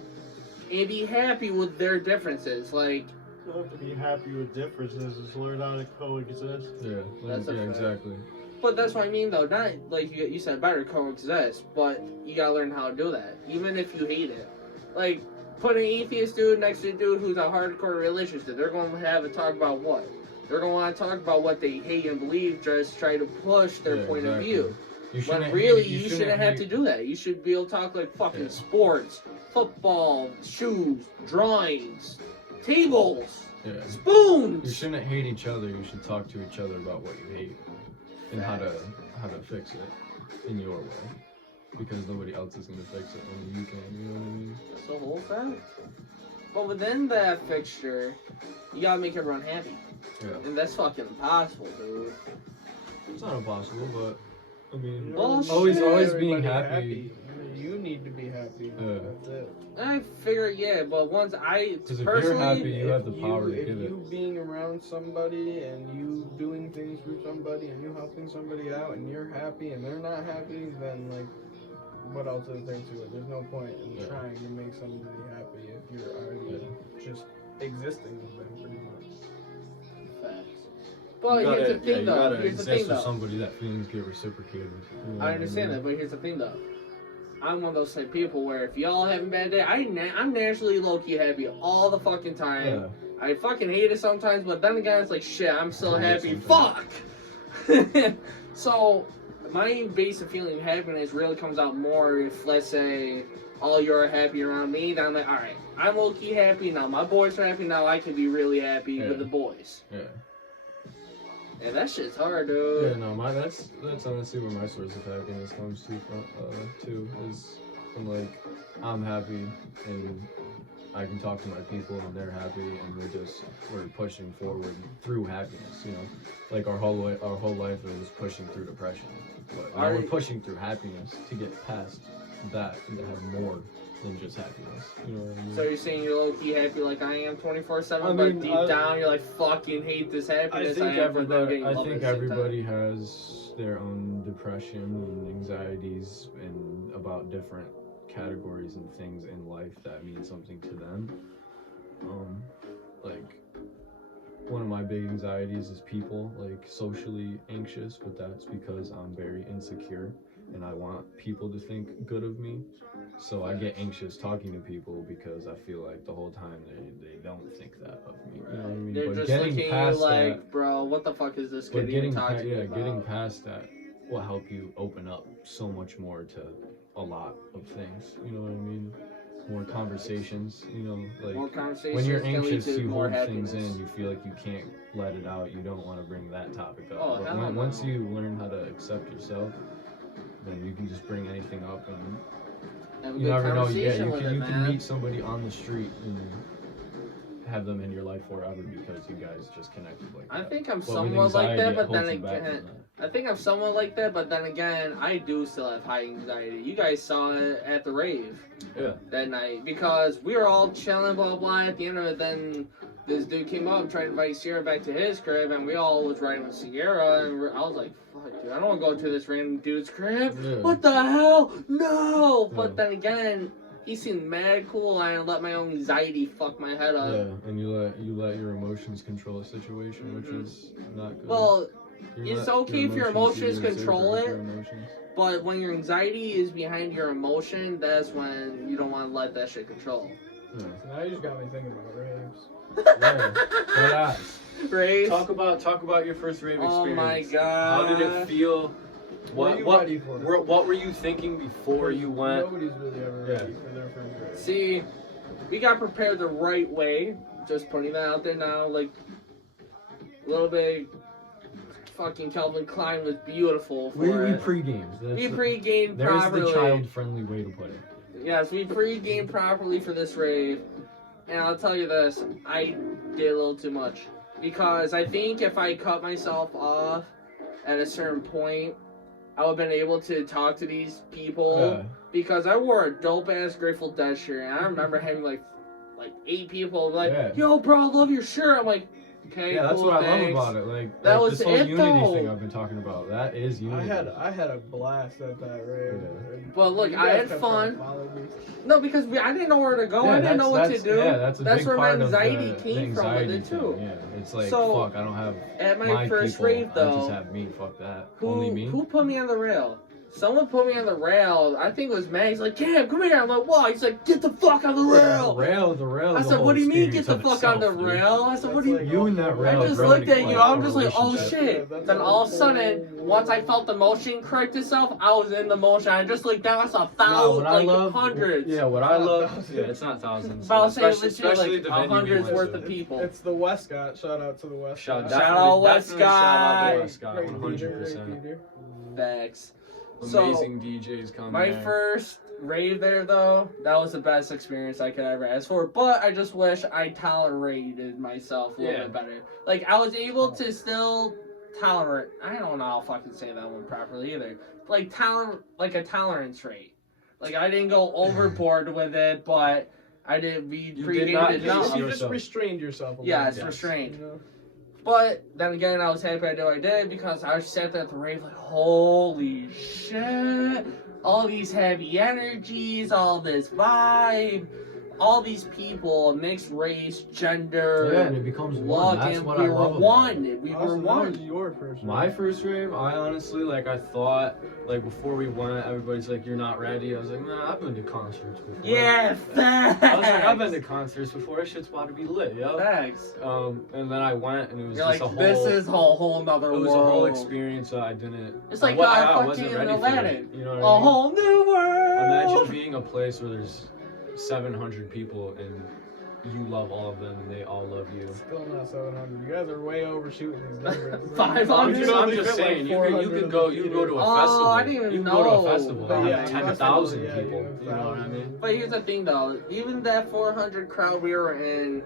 and be happy with their differences. Like, You don't have to be happy with differences, just learn how to coexist. Yeah, That's a fact. exactly. but that's what I mean though, not like you said, better coexist, but you gotta learn how to do that, even if you hate it. Like, put an atheist dude next to a dude who's a hardcore religious dude. They're going to have a talk about what? They're going to want to talk about what they hate and believe, just try to push their point of view. When really, you shouldn't have to do that. You should be able to talk like fucking sports, football, shoes, drawings, tables, spoons. You shouldn't hate each other. You should talk to each other about what you hate and how to fix it in your way. Because nobody else is gonna fix it, only you can. You know what I mean? That's the whole fact. But within that fixture, you gotta make everyone happy. Yeah. And that's fucking impossible, dude. It's not impossible, but I mean, Bullshit. always being Everybody happy. You need to be happy. Yeah. That's it. I figure, yeah, but once Because if personally, you're happy, you have the If power to if give it. you being around somebody and you doing things for somebody and you helping somebody out and you're happy and they're not happy, then like, what else is there to it? There's no point in trying to make somebody happy if you're already just existing with them pretty much. Facts. But here's the thing, though. You gotta Here's the exist thing, with though. somebody that feelings get reciprocated. You know I what understand mean? that, but here's the thing, though. I'm one of those type of people where if y'all having a bad day, I'm naturally low-key happy all the fucking time. Yeah. I fucking hate it sometimes, but then again, it's like, shit, I'm still Yeah, happy. sometimes. Fuck! So, my base of feeling happiness really comes out more if, let's say, all you're happy around me, then I'm like, alright, I'm low-key happy, now my boys are happy, now I can be really happy with the boys. Yeah. And that shit's hard, dude. Yeah, no, that's honestly where my source of happiness comes to too, is I'm like, I'm happy and I can talk to my people and they're happy and we're pushing forward through happiness, you know? Like our whole life is pushing through depression. But now we're pushing through happiness to get past that and to have more than just happiness. You know what I mean? So you're saying you're low-key happy like I am 24/7, I but mean, deep down you're like, fucking hate this happiness I think am, but then getting I love think at the same time. everybody has their own depression and anxieties and about different categories and things in life that mean something to them. Like one of my big anxieties is people, like socially anxious, but that's because I'm very insecure and I want people to think good of me. So I get anxious talking to people because I feel like the whole time they don't think that of me. You know what I mean? They're But just getting looking at you past like, that, bro, what the fuck is this but kid even getting talking about? getting past that will help you open up so much more to a lot of things. You know what I mean? More conversations. You know, like More conversations when you're can lead anxious, to you more hold things happiness. in. You feel like you can't let it out. You don't want to bring that topic up. Oh, but hell no. once you learn how to accept yourself, then you can just bring anything up and Have a you good never know. Yeah, conversation you with can it, you can man. meet somebody on the street and have them in your life forever because you guys just connected like that. I think I'm But with somewhat like anxiety, that, it but then holds you back again, from that. I think I'm somewhat like that, but then again, I do still have high anxiety. You guys saw it at the rave Yeah. that night because we were all chilling, blah blah. At the end of it, then this dude came up and tried to invite Sierra back to his crib, and we all was riding with Sierra, and I was like, "Fuck, dude, I don't want to go to this random dude's crib. Yeah. What the hell? No!" But Yeah. then again, he seemed mad cool, and I let my own anxiety fuck my head up. Yeah, and you let your emotions control a situation, which is not good. Well, You it's let okay if your be emotions your control savior it. of your emotions. but when your anxiety is behind your emotion, that's when you don't want to let that shit control. Yeah. Now you just got me thinking about raves. Yeah. Rave? Talk about your first rave experience. Oh my god. How did it feel? What are you ready for? What were you thinking before you went? Nobody's really ever ready for their first rave. See, we got prepared the right way. Just putting that out there now. Like, a little bit. Fucking Calvin Klein was beautiful for We it. pre-gamed. We pre-gamed There's properly. the child-friendly way to put it. Yes, we pre-gamed properly for this rave. And I'll tell you this, I did a little too much. Because I think if I cut myself off at a certain point, I would have been able to talk to these people. Yeah. Because I wore a dope-ass Grateful Dead shirt. And I remember having like 8 people like, Yeah. yo, bro, I love your shirt. I'm like, okay, Yeah, that's cool, what I thanks. love about it. Like That like was this whole it, unity though. thing I've been talking about. That is unity. I had a blast at that rave. But look, You I guys had kept trying to fun. follow me. No, because I didn't know where to go. Yeah, I didn't know what to that's- do. Yeah, that's a big where my part of anxiety the came from with anxiety it too. thing, Yeah, it's like So, fuck. I don't have At my first people. rave, I though, just have me. Fuck that. Only me. Who put me on the rail? Someone put me on the rail. I think it was Matt. He's like, Cam, come here. I'm like, what? He's like, get the fuck on the rail. The rail. I said, what do you mean get the fuck on the rail? I said, what do you You and that rail. I just growing looked at you. I'm just like, oh relationship. shit. Then all of a sudden, once I felt the motion correct itself, I was in the motion. I just looked down. I saw thousands, like hundreds. Yeah, what I love. Yeah, it's not thousands. But I'll say Especially legit, the like venue we hundreds went worth to. of people. It's the Westcott. Shout out to the Westcott. Shout out Definitely shout out to Westcott. Westcott, 100%. Facts. Amazing DJs coming. My there. first rave there, though, that was the best experience I could ever ask for. But I just wish I tolerated myself a little bit better. Like, I was able to still tolerate. I don't know how to fucking say that one properly either. Like, a tolerance rate. Like, I didn't go overboard with it, but I did be You pretty did not good use enough. You just restrained yourself a little. Yeah, it's bit, restrained. you know? But then again, I was happy I did what I did because I sat there at the rave like, holy shit, all these heavy energies, all this vibe, all these people, mixed race, gender, Yeah, and it becomes one. That's and what we I were love about one. it. We were Austin, what was one. your first? My first rave, I honestly, like, I thought, like, before we went, everybody's like, you're not ready. I was like, nah, I've been to concerts before. Yeah, facts. I was like, I've been to concerts before. This shit's about to be lit, yo. Facts. And then I went, and it was You're just like, a whole. this is a whole nother It was world. a whole experience that I didn't. It's like I wasn't fucking ready for Aladdin. it, you know what A I mean? whole new world. Imagine being a place where there's 700 people and you love all of them and they all love you. Still not 700. You guys are way overshooting these numbers. 500? I'm They just fit like saying, you 400 can go in the to a Oh, festival. I didn't even you can go to know. a festival But and yeah, have festival, 10,000 yeah, people. you have You know what I mean? thousands. But here's the thing, though. Even that 400 crowd we were in,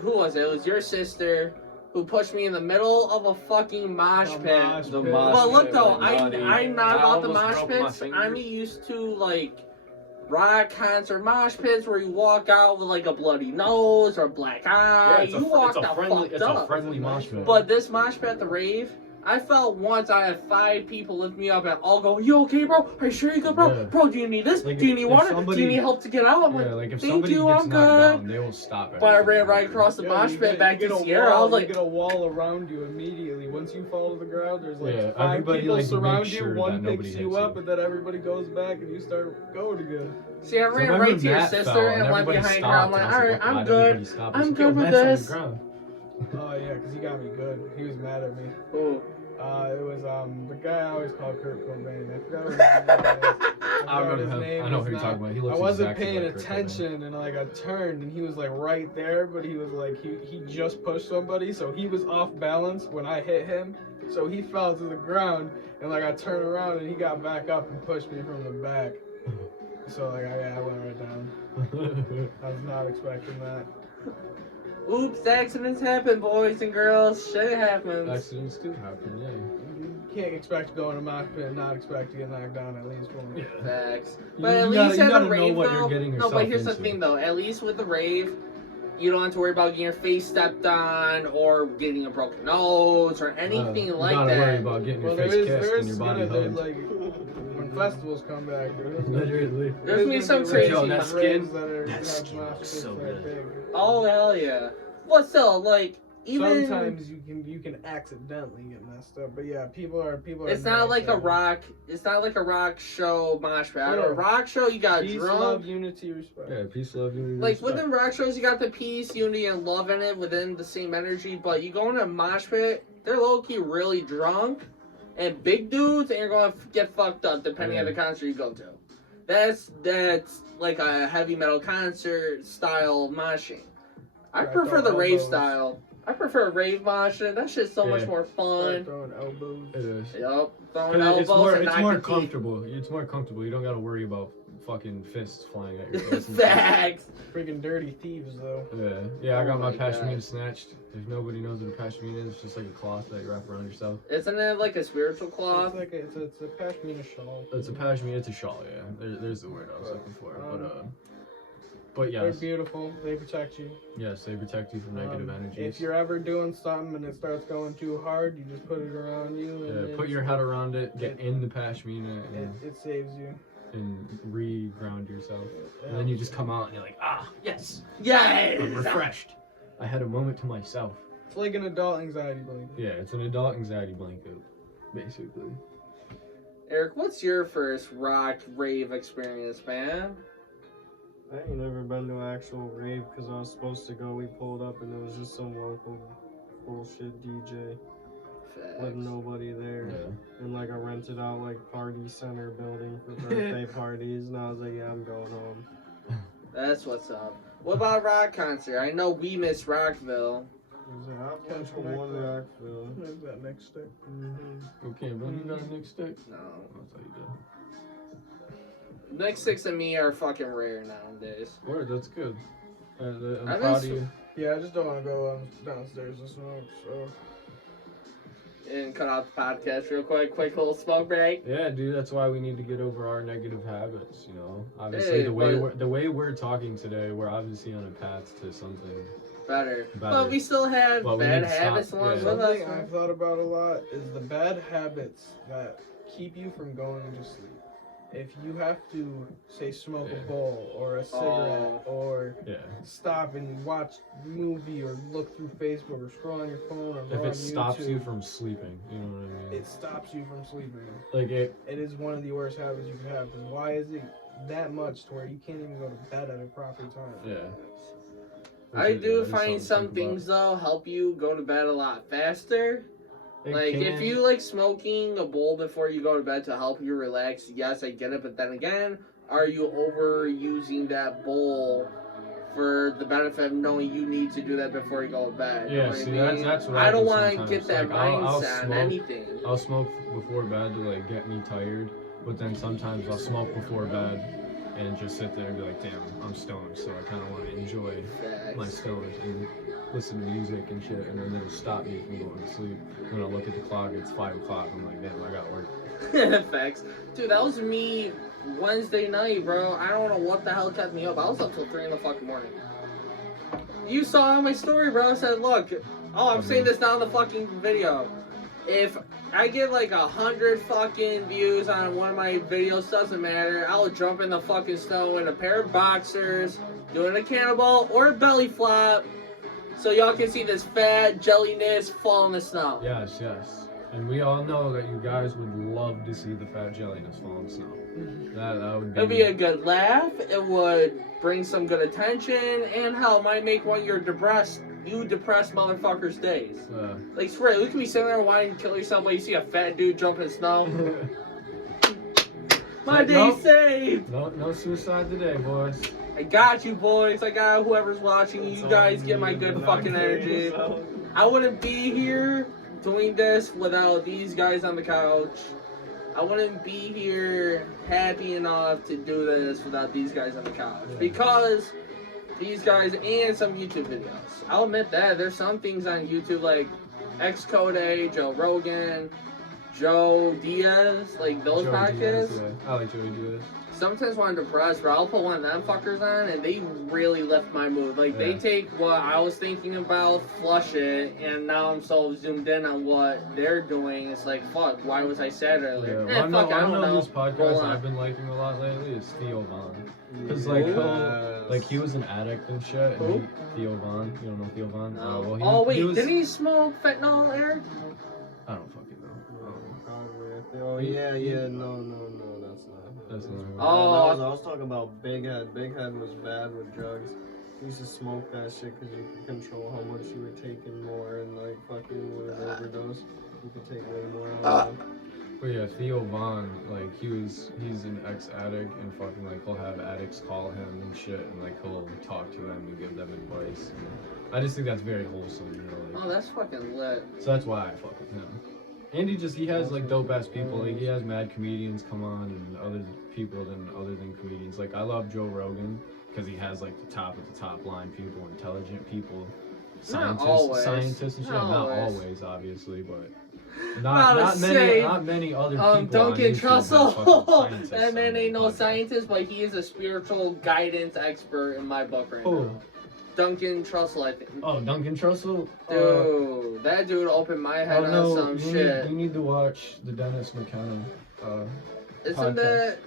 who was it? It was your sister who pushed me in the middle of a fucking mosh The pit. mosh The pit. mosh But look, pit though, went nutty. I'm not I about the almost mosh broke my pits. finger. I'm used to, like, rock concert mosh pits where you walk out with, like, a bloody nose or a black eye. You walk the fucked up. friendly mosh pit. But this mosh pit at the rave, I felt once I had 5 people lift me up and all go, you okay, bro? Are you sure you're good, bro? Yeah. Bro, do you need this? Like, do you need if water? somebody- Do you need help to get out? I'm Yeah, like if thank somebody you, gets I'm knocked good. down, they will stop it. But I ran right across the mosh you pit get- back you to get a Sierra. I wall- was like, you get a wall around you immediately. Once you fall to the ground, there's like Yeah, 5 everybody, people like, surround makes you. sure One that nobody picks you hits up, you. and then everybody goes back, and you start going again. see, I So ran remember right to your Matt sister fell, and went everybody behind her. I'm stopped, like, and I was alright, why I'm did good. everybody stop? I was I'm like, yo, good with Matt's on the this. ground. Oh yeah, because he got me good. He was mad at me. Ooh. It was the guy I always called Kurt Cobain. I forgot what his name is. I remember him. I know who you're talking about. He looks I wasn't exactly paying like Kurt Cobain. attention, and like I turned, and he was like right there, but he was like he just pushed somebody, so he was off balance when I hit him, so he fell to the ground, and like I turned around, and he got back up and pushed me from the back. So like I went right down. I was not expecting that. Oops, accidents happen, boys and girls. Shit happens. Accidents do happen, yeah. You can't expect going to mosh pit and not expect to get knocked down at least once. Facts. You- But at you gotta- least you at gotta the know rave, what though. you're getting No, yourself but here's the into. thing, though. At least with the rave, you don't have to worry about getting your face stepped on or getting a broken nose or anything you like gotta worry that. about getting Well, your face kissed and your body gonna hugged. like when festivals come back. Literally. There's gonna be some raves crazy. Yo, that that skin- have skin mosh looks pits so that good. big. Oh hell yeah! But still, like even Sometimes you can accidentally get messed up, but yeah, people are. it's not nice like a at it. rock. It's not like a rock show mosh pit. At Yeah. a rock show, you got Peace, drunk. love, unity, respect. Yeah, peace, love, unity, Like respect. within rock shows, you got the peace, unity, and love in it within the same energy. But you go in a mosh pit, they're low key really drunk and big dudes, and you're going to get fucked up depending on the concert you go to. That's like a heavy metal concert style moshing. I Right, prefer the throw rave elbows. style. I prefer rave moshing. That shit's so much Yeah. more Start fun. throwing elbows. It is. Yup, throwing It's elbows more, and it's knocking more teeth. comfortable. It's more comfortable. You don't gotta worry about fucking fists flying at your face. and shit. Facts. Freaking dirty thieves though. Yeah, I got Oh my my pashmina God. snatched. If nobody knows what a pashmina is, it's just like a cloth that you wrap around yourself. Isn't it like a spiritual cloth? It's like it's a pashmina shawl. It's a pashmina, it's a shawl, yeah. There's the word I was looking for. But They're yes, beautiful. They protect you. yes, they protect you from negative energies. If you're ever doing something and it starts going too hard, you just put it around you. And Yeah, put your head around it, get in the pashmina, and, It saves you. and re-ground yourself. And then you just come out and you're like, ah, yes, Yes. I'm refreshed. I had a moment to myself. It's like an adult anxiety blanket. Yeah, it's an adult anxiety blanket, basically. Eric, what's your first rock rave experience, man? I ain't never been to an actual rave because I was supposed to go. We pulled up and it was just some local bullshit DJ with nobody there. Yeah. And like I rented out like party center building for birthday parties, and I was like, yeah, I'm going home. That's what's up. What about rock concert? I know we miss Rockville. I've been to one Rockville. Where's that next stick? Okay, bro, you got a next stick? No. I thought you did. Next six and me are fucking rare nowadays. Word, that's good. I'm I proud miss- of you. Yeah, I just don't want to go downstairs and smoke, so. And cut out the podcast real quick little smoke break. Yeah, dude, that's why we need to get over our negative habits, you know? Obviously, Hey, the way we're talking today, we're obviously on a path to something Better. better. But we still have But we bad need to stop, habits along yeah. with Something us. I've thought about a lot is the bad habits that keep you from going to sleep. If you have to, say, smoke Yeah. a bowl or a cigarette or Yeah. stop and watch a movie or look through Facebook or scroll on your phone or If go on it stops YouTube, you from sleeping, you know what I mean? it stops you from sleeping. Like, It is one of the worst habits you can have. Because why is it that much to where you can't even go to bed at a proper time? yeah. I Which is- do yeah, find it's some something to think things though help you go to bed a lot faster. about. It Like if can- you like smoking a bowl before you go to bed to help you relax, yes, I get it. But then again, are you overusing that bowl for the benefit of knowing you need to do that before you go to bed? You know Yeah, what I see, mean? that's what I don't do want to sometimes. get that Like, I'll mindset on smoke- anything. I'll smoke before bed to like get me tired, but then sometimes I'll smoke before bed and just sit there and be like, damn, I'm stoned, so I kind of want to enjoy my Facts. stone and listen to music and shit, and then it'll stop me from going to sleep. When I look at the clock, it's 5 o'clock. I'm like, damn, I got work. Facts. Dude, that was me Wednesday night, bro. I don't know what the hell kept me up. I was up till 3 in the fucking morning. You saw my story, bro. I said, look, I'm saying this now in the fucking video. If I get like 100 fucking views on one of my videos, doesn't matter. I'll jump in the fucking snow in a pair of boxers, doing a cannonball or a belly flop, so y'all can see this fat jelliness fall in the snow. Yes, yes. And we all know that you guys would love to see the fat jelliness fall in snow. That would be. It'd be a good laugh. It would bring some good attention, and hell, might make one of your depressed motherfuckers' days. Like, swear, look at me sitting there wanting to kill yourself while you see a fat dude jump in snow. My Like, day's nope. saved. No suicide today, boys. I got you, boys. I got whoever's watching. You guys get my good fucking energy. I wouldn't be here doing this without these guys on the couch. I wouldn't be here happy enough to do this without these guys on the couch. Yeah. Because these guys and some YouTube videos. I'll admit that. There's some things on YouTube like Xcode, Joe Rogan, Joe Diaz, like those Joey podcasts. Diaz, yeah. I like Joey Diaz. Sometimes when I'm depressed, bro, I'll put one of them fuckers on and they really lift my mood. Like, they Yeah. take what I was thinking about, flush it, and now I'm so zoomed in on what they're doing. It's like, fuck, why was I sad Yeah, earlier? well, Fuck, I don't know. whose Roll podcast on. I've been liking a lot lately is Theo Von. Because like he was an addict and shit. Who? And Theo Von. You don't know Theo Von? No. Well, Oh, wait, was, didn't he smoke fentanyl, Eric? I don't fucking know. Oh yeah, no, that's not. That's not. Oh. I was talking about Big Head. Big Head was bad with drugs. He used to smoke that shit because you could control how much you were taking more, and like fucking with an overdose, you could take way more out of it. But yeah, Theo Von, like he's an ex-addict and fucking like he'll have addicts call him and shit and like he'll talk to them and give them advice. And I just think that's very wholesome, you know. Like, Oh, that's fucking lit. so that's why I fuck with him. And he has like dope ass people. Like he has mad comedians come on and other than comedians. Like I love Joe Rogan because he has like the top of the top line people, intelligent people, always. scientists and shit. Not Not always. always, obviously, but Not not to many say, not many other people. on Duncan YouTube have fucking Trussell. scientists That man on ain't no their podcast. scientist, but he is a spiritual guidance expert in my book right Who? now. Duncan Trussell, I think. Oh, Duncan Trussell. Dude, that dude opened my head on some shit. You need to watch the Dennis McKenna. Isn't podcast. that?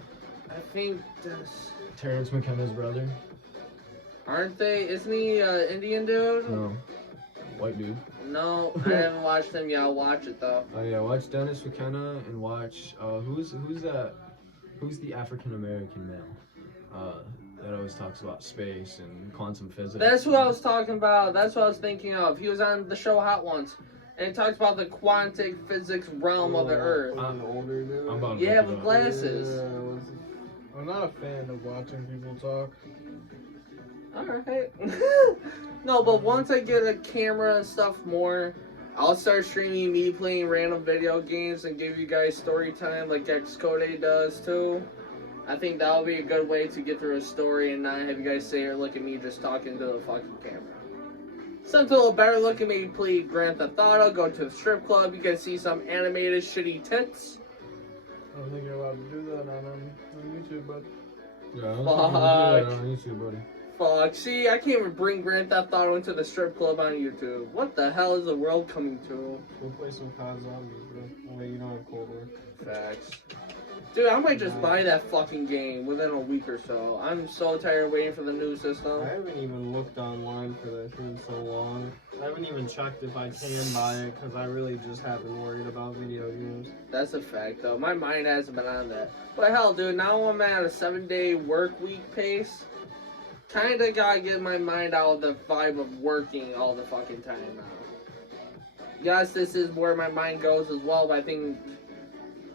I think this. Terrence McKenna's brother. Aren't they? Isn't he Indian dude? No. White dude. No, I haven't watched him yet. I'll watch it though. Oh yeah, watch Dennis McKenna and watch who's the African American male that always talks about space and quantum physics. That's who I was talking about. That's what I was thinking of. He was on the show Hot Ones, and he talks about the quantum physics realm of the Earth. An older dude. I'm about to Yeah, look it with up. glasses. I'm not a fan of watching people talk. Alright. No, but once I get a camera and stuff more, I'll start streaming me playing random video games and give you guys story time like Xcode does too. I think that'll be a good way to get through a story and not have you guys sit here look at me just talking to the fucking camera. Something a little better, look at me play Grand Theft Auto, go to the strip club, you can see some animated shitty tits. I don't think you're allowed to do that on YouTube, but Yeah, I don't think you can do that on YouTube, buddy. Fuck, see, I can't even bring Grand Theft Auto into the strip club on YouTube. What the hell is the world coming to? We'll play some COD Zombies, bro. Wait, you don't have Cold War. Facts. Dude, I might just buy that fucking game within a week or so. I'm so tired of waiting for the new system. I haven't even looked online for that shit in so long. I haven't even checked if I can buy it because I really just have been worried about video games. That's a fact, though. My mind hasn't been on that. But hell, dude, now I'm at a 7-day work week pace. Kinda gotta get my mind out of the vibe of working all the fucking time now. Yes, this is where my mind goes as well, but I think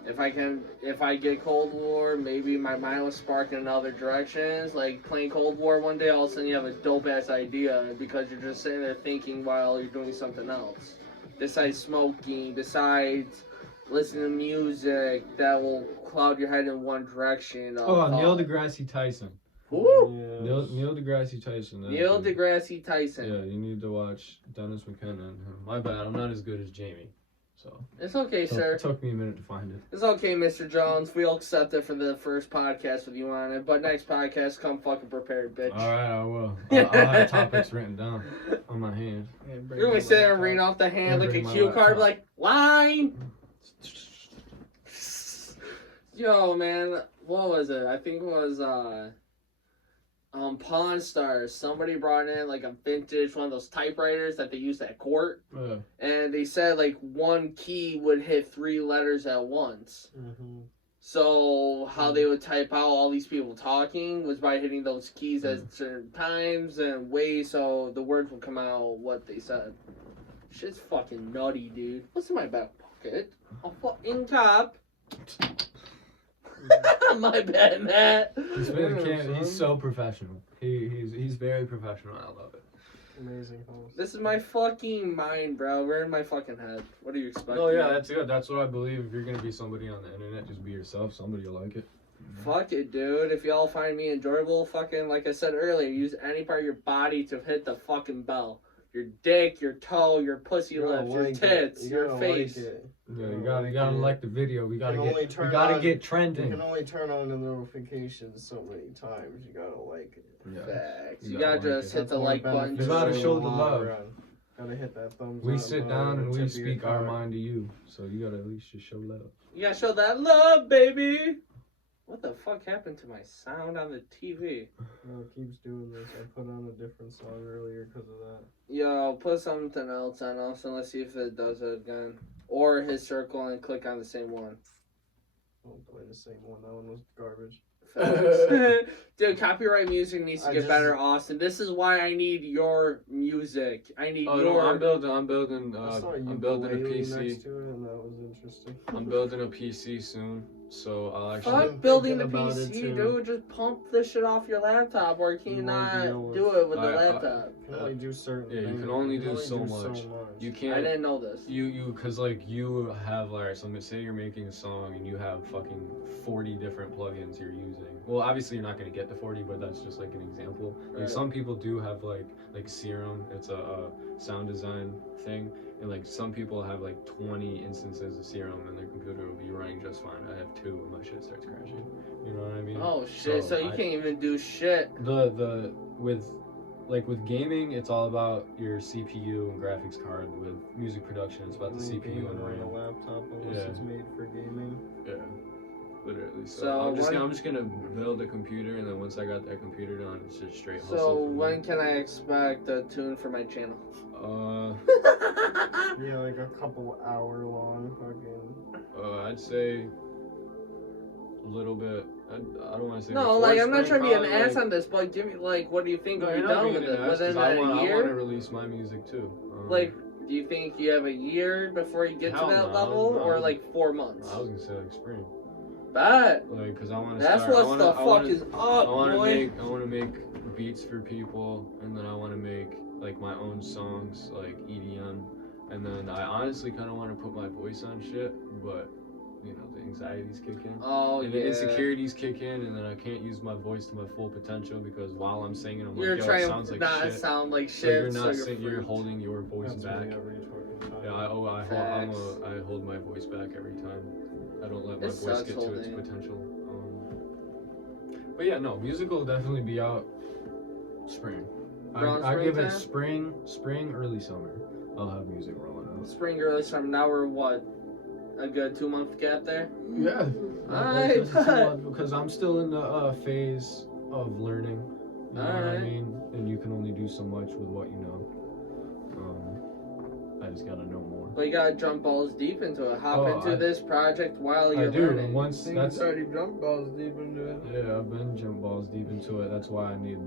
if I get Cold War, maybe my mind will spark in other directions. Like playing Cold War one day, all of a sudden you have a dope ass idea because you're just sitting there thinking while you're doing something else. Besides smoking, besides listening to music that will cloud your head in one direction. Oh, Neil deGrasse Tyson. Who? Yeah. Neil deGrasse Tyson. Neil deGrasse Tyson. Yeah, you need to watch Dennis McKenna and him. My bad, I'm not as good as Jamie. So It's okay, sir. It took me a minute to find it. It's okay, Mr. Jones. We'll accept it for the first podcast with you on it. But next podcast, come fucking prepared, bitch. Alright, I will. I'll have topics written down on my hand. You're gonna be sitting there and reading off the hand like a Bring my cue card, laptop. like, line! Yo, man, what was it? I think it was, Pawn Stars. Somebody brought in, like, a vintage, one of those typewriters that they used at court. And they said, like, one key would hit 3 letters at once. Mm-hmm. So how they would type out all these people talking was by hitting those keys at certain times and ways so the words would come out what they said. Shit's fucking nutty, dude. What's in my back pocket? A fucking cop. My bad, Matt. He's so professional. He's very professional. I love it. Amazing host. This is my fucking mind, bro. We're in my fucking head. What do you expect? Oh yeah, that's good. That's what I believe. If you're gonna be somebody on the internet, just be yourself. Somebody will like it. Fuck it, dude. If y'all find me enjoyable, fucking, like I said earlier, use any part of your body to hit the fucking bell. Your dick, your toe, your pussy lips, your tits, your face. Yeah, you gotta like the video. We gotta get You trending. can only turn on the notifications so many times. You gotta like it. Yeah. Facts. You You gotta gotta like just it. hit the like button. You gotta show the love. Gotta hit that thumbs We up sit button down and at the we tip of your speak our car. mind to you. So you gotta at least just show love. You gotta show that love, baby. What the fuck happened to my sound on the TV? No, it keeps doing this. I put on a different song earlier because of that. Yo, put something else on also. Let's see if it does it again. Or hit circle and click on the same one. Don't play the same one. That one was garbage. Facts. Dude, copyright music needs to I get just- better, Austin. This is why I need your music. I need Oh your. no, I'm building I saw I'm building a ukulele PC. next to it, and that was interesting. I'm building a PC soon, so I'll actually. Fuck building the thinking about it, PC, too. dude. Just pump this shit off your laptop, or can you You not won't deal with- do it with the I- laptop? You can only do certain Yeah, you things. can only do can so much. You I can't. didn't know this. You, cause like you have like, so say you're making a song and you have fucking 40 different plugins you're using. Well, obviously you're not gonna get to 40, but that's just like an example. Like Right. some people do have like Serum. It's a sound design thing, and like some people have like 20 instances of Serum, and their computer will be running just fine. I have 2, and my shit starts crashing. You know what I mean? Oh shit! So you I- can't even do shit. the with gaming, it's all about your CPU and graphics card. With music production, it's about the CPU and on a RAM. laptop unless Yeah. it's made for gaming. Yeah. Literally. So So I'm just when- I'm just gonna build a computer, and then once I got that computer done, it's just straight hustle. So from when there. can I expect a tune for my channel? Yeah, like a couple hour long fucking. I'd say a little bit. I don't want to say. No, before like I'm not spring, trying to be an probably, ass on this, but give me like, what do you think No, will be you're not done being with an it ass, 'cause within I a want to year? release my music too. Like, do you think you have a year before you get to Hell that no, level, no. or like 4 months? I was gonna say like spring, Bet. like, cause I want to. That's start, what the fuck is up, I want to boy. make beats for people, and then I want to make like my own songs, like EDM, and then I honestly kind of want to put my voice on shit, but you know the anxieties kick in. Oh And yeah. the insecurities kick in, and then I can't use my voice to my full potential because while I'm singing, I'm You're like, yo, it trying sounds to like not shit. sound like Like, shit, you're so not you're singing, you're freaked. holding your voice That's back. me every fucking time. Yeah, Facts. I hold my voice back every time. I don't let my It voice sucks get to its holding. potential. But yeah, no, music will definitely be out Spring. Around I give it springtime? spring, early summer. I'll have music rolling out. Spring, early summer. Now we're what? A good 2-month gap there. Yeah. Alright, Because I'm still in the phase of learning. You know what I Alright. mean? And you can only do so much with what you know. I just gotta know more. But you gotta jump balls deep into it. Hop Oh, into this project while you're I do, learning. and once Things that's already jump balls deep into it. yeah, I've been jump balls deep into it. That's why I need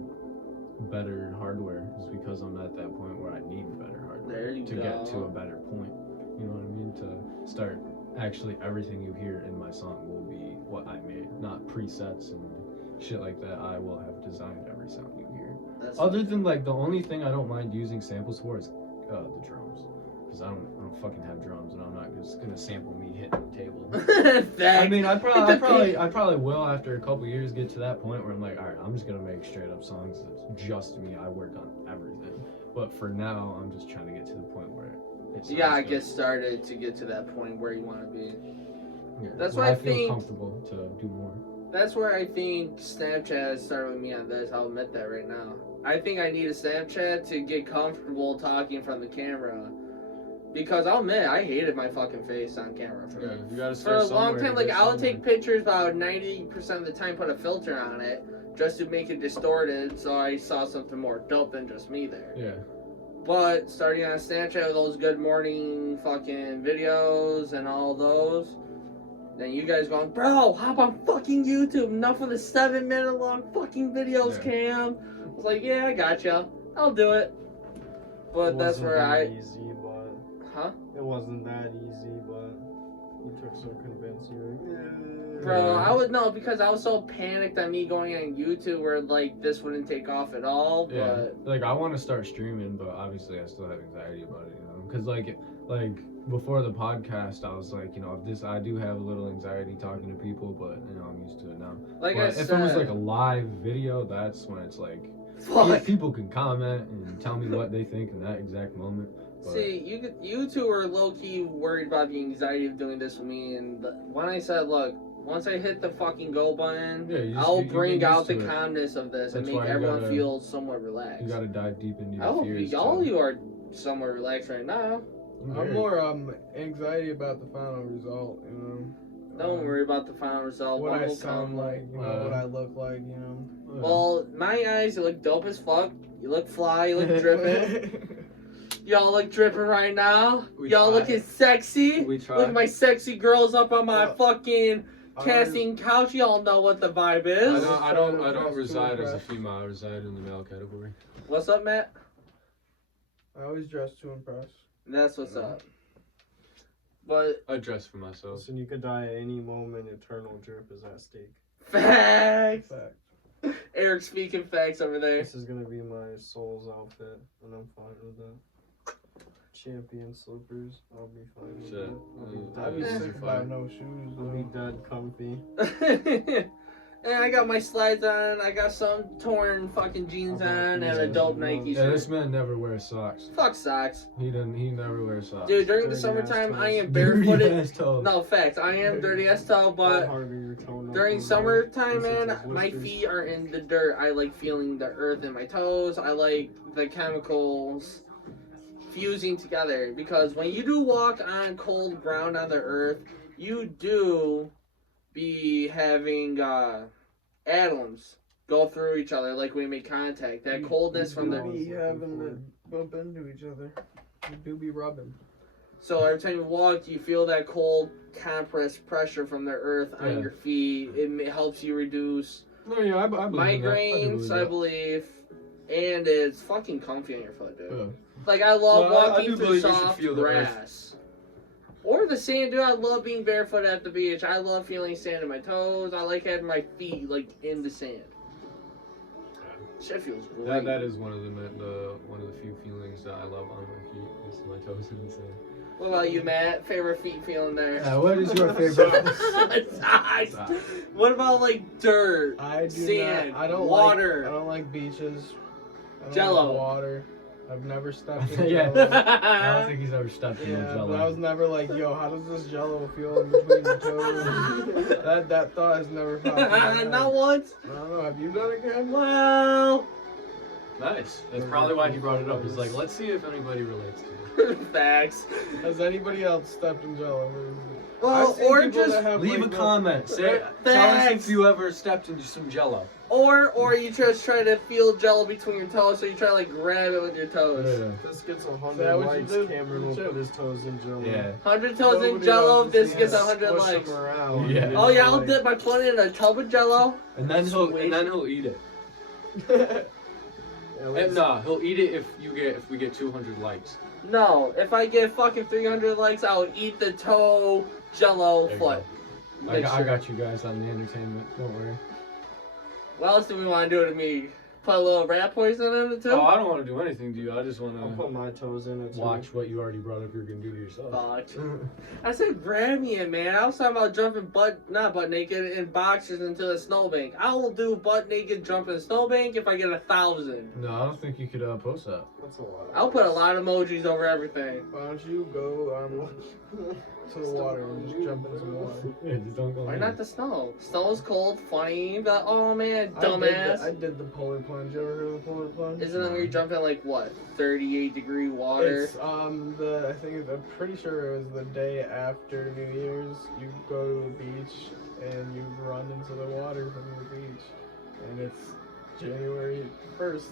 better hardware. Is because I'm at that point where I need better hardware There you to go. get to a better point. You know what I mean? To start actually everything you hear in my song will be what I made, not presets and shit like that. I will have designed every sound you hear. That's Other than like the only thing I don't mind using samples for is the drums, because I don't fucking have drums, and I'm not just gonna sample me hitting the table. I mean, I probably will after a couple years get to that point where I'm like, all right, I'm just gonna make straight up songs that's just me. I work on everything, but for now, I'm just trying to get to the point where it You gotta sounds get good. started to get to that point where you want to be. Yeah, That's where why I feel think- comfortable to do more. That's where I think Snapchat started with me on this. I'll admit that right now. I think I need a Snapchat to get comfortable talking from the camera. Because I'll admit, I hated my fucking face on camera. Yeah, you gotta For start a long somewhere time, to like get I'll somewhere. take pictures about 90% of the time, put a filter on it just to make it distorted, so I saw something more dope than just me there. Yeah. But starting on Snapchat with those good morning fucking videos and all those, then you guys going, bro, hop on fucking YouTube. Enough of the 7-minute long fucking videos, Yeah. Cam. I was like, yeah, I gotcha. I'll do it. But It that's wasn't where that I, easy, but huh? it wasn't that easy, but you took some convincing. Like, Bro, Yeah. I would know because I was so panicked on me going on YouTube where like this wouldn't take off at all. But Yeah, like I want to start streaming, but obviously I still have anxiety about it, you know. Because like before the podcast, I was like, you know, I do have a little anxiety talking to people, but you know, I'm used to it now. like But I if said, it was like a live video, that's when it's like fuck. people can comment and tell me what they think in that exact moment. But, See, you two are low key worried about the anxiety of doing this with me, and when I said, look, once I hit the fucking go button, Yeah, you I'll get bring out used the to it. calmness of this and That's make why you everyone gotta- feel somewhat relaxed. you got to dive deep into I your hope fears. all to- you are somewhat relaxed right now. I'm more anxiety about the final result, you know. Don't worry about the final result. What One I will sound come. like, you know, what I look like, you know. Well, my eyes, you look dope as fuck. You look fly. You look dripping. Y'all look dripping right now. We Y'all try. looking sexy. We try. Look at my sexy girls up on my Well, fucking I casting couch. Y'all know what the vibe is. I don't Trying to reside as a impress. female. I reside in the male category. What's up, Matt? I always dress to impress. That's what's up. But I dress for myself. listen, you could die at any moment. Eternal drip is at stake. facts. Fact. Eric speaking facts over there. This is gonna be my soul's outfit, and I'm fine with that. Champion slippers, I'll be fine with Shit. that. I be Yeah. sick about no shoes, I'll be though. dead comfy. And I got my slides on. I got some torn fucking jeans Okay, on and a Jesus. dope Nike Yeah, this shirt. man never wears socks. Fuck socks. He never wears socks. Dude, during the Dirty summertime, ass I am toes. barefooted. Dirty ass toes. No, facts. I am dirty as hell, How but hard are your toenails? during summertime, These are man, just my blisters. feet are in the dirt. I like feeling the earth in my toes. I like the chemicals fusing together because when you do walk on cold ground on the earth, you do be having atoms go through each other like we make contact. That coldness from the. be having to bump into each other. We do be rubbing. So every time you walk, you feel that cold compressed pressure from the earth on your feet. It helps you reduce No, yeah, I believe migraines, I believe, and it's fucking comfy on your foot, dude. Yeah. Like I love No, I walking do through believe you should soft feel the earth. grass. Or the sand, dude. I love being barefoot at the beach. I love feeling sand in my toes. I like having my feet like in the sand. Shit feels great. That is one of the few feelings that I love on my feet is my toes in the sand. What about you, Matt? Favorite feet feeling there? What is your favorite? Socks. What about like dirt, I do sand, not. I don't water? Like, I don't like beaches. I don't Jello. Like water. I've never stepped in Yeah. Jello. I don't think he's ever stepped in Yeah, a Jello. but I was never like, yo, how does this Jello feel in between the toes? that thought has never popped in my head. Not once. I don't know. Have you done it, Cam? Well, Nice. That's probably why he brought it up. He's like, let's see if anybody relates to it. facts. Has anybody else stepped in Jello? Well, I've seen or people just that have, Leave like, a comment. Say, Facts. tell us if you ever stepped into some Jello. or you just try to feel Jello between your toes, so you try to like grab it with your toes. Yeah. This gets Is 100 that what you likes. do? Cameron will Shit. put his toes in Jello. Yeah. 100 toes in Nobody Jello. else This is gets seeing 100 Push likes. him around. Yeah. Oh yeah, I'll dip my foot in a tub of Jello. And then he'll eat it. Nah, he'll eat it if we get 200 likes. No, if I get fucking 300 likes, I'll eat the toe Jello There you foot. I got you guys on the entertainment. Don't worry. What else do we want to do to me? Put a little rat poison in it too? Oh, I don't want to do anything to you. I just want I'll to put my toes in it too. Watch what you already brought up you're gonna do to yourself. Fuck. I said grab me in, man. I was talking about jumping not butt naked in boxers into a snowbank. I will do butt naked jump in a snowbank if I get 1,000. No, I don't think you could post that. That's a lot. I'll put a lot of emojis over everything. Why don't you go to the water and just jump in some water? Yeah, just don't go. Why in. not the snow? Snow's cold, funny, but oh man, I dumbass. did the polar plunge. You ever heard of the polar plunge? Isn't it where you jump in like what, 38-degree water? It's I'm pretty sure it was the day after New Year's. You go to the beach and you run into the water from the beach, and it's January 1st.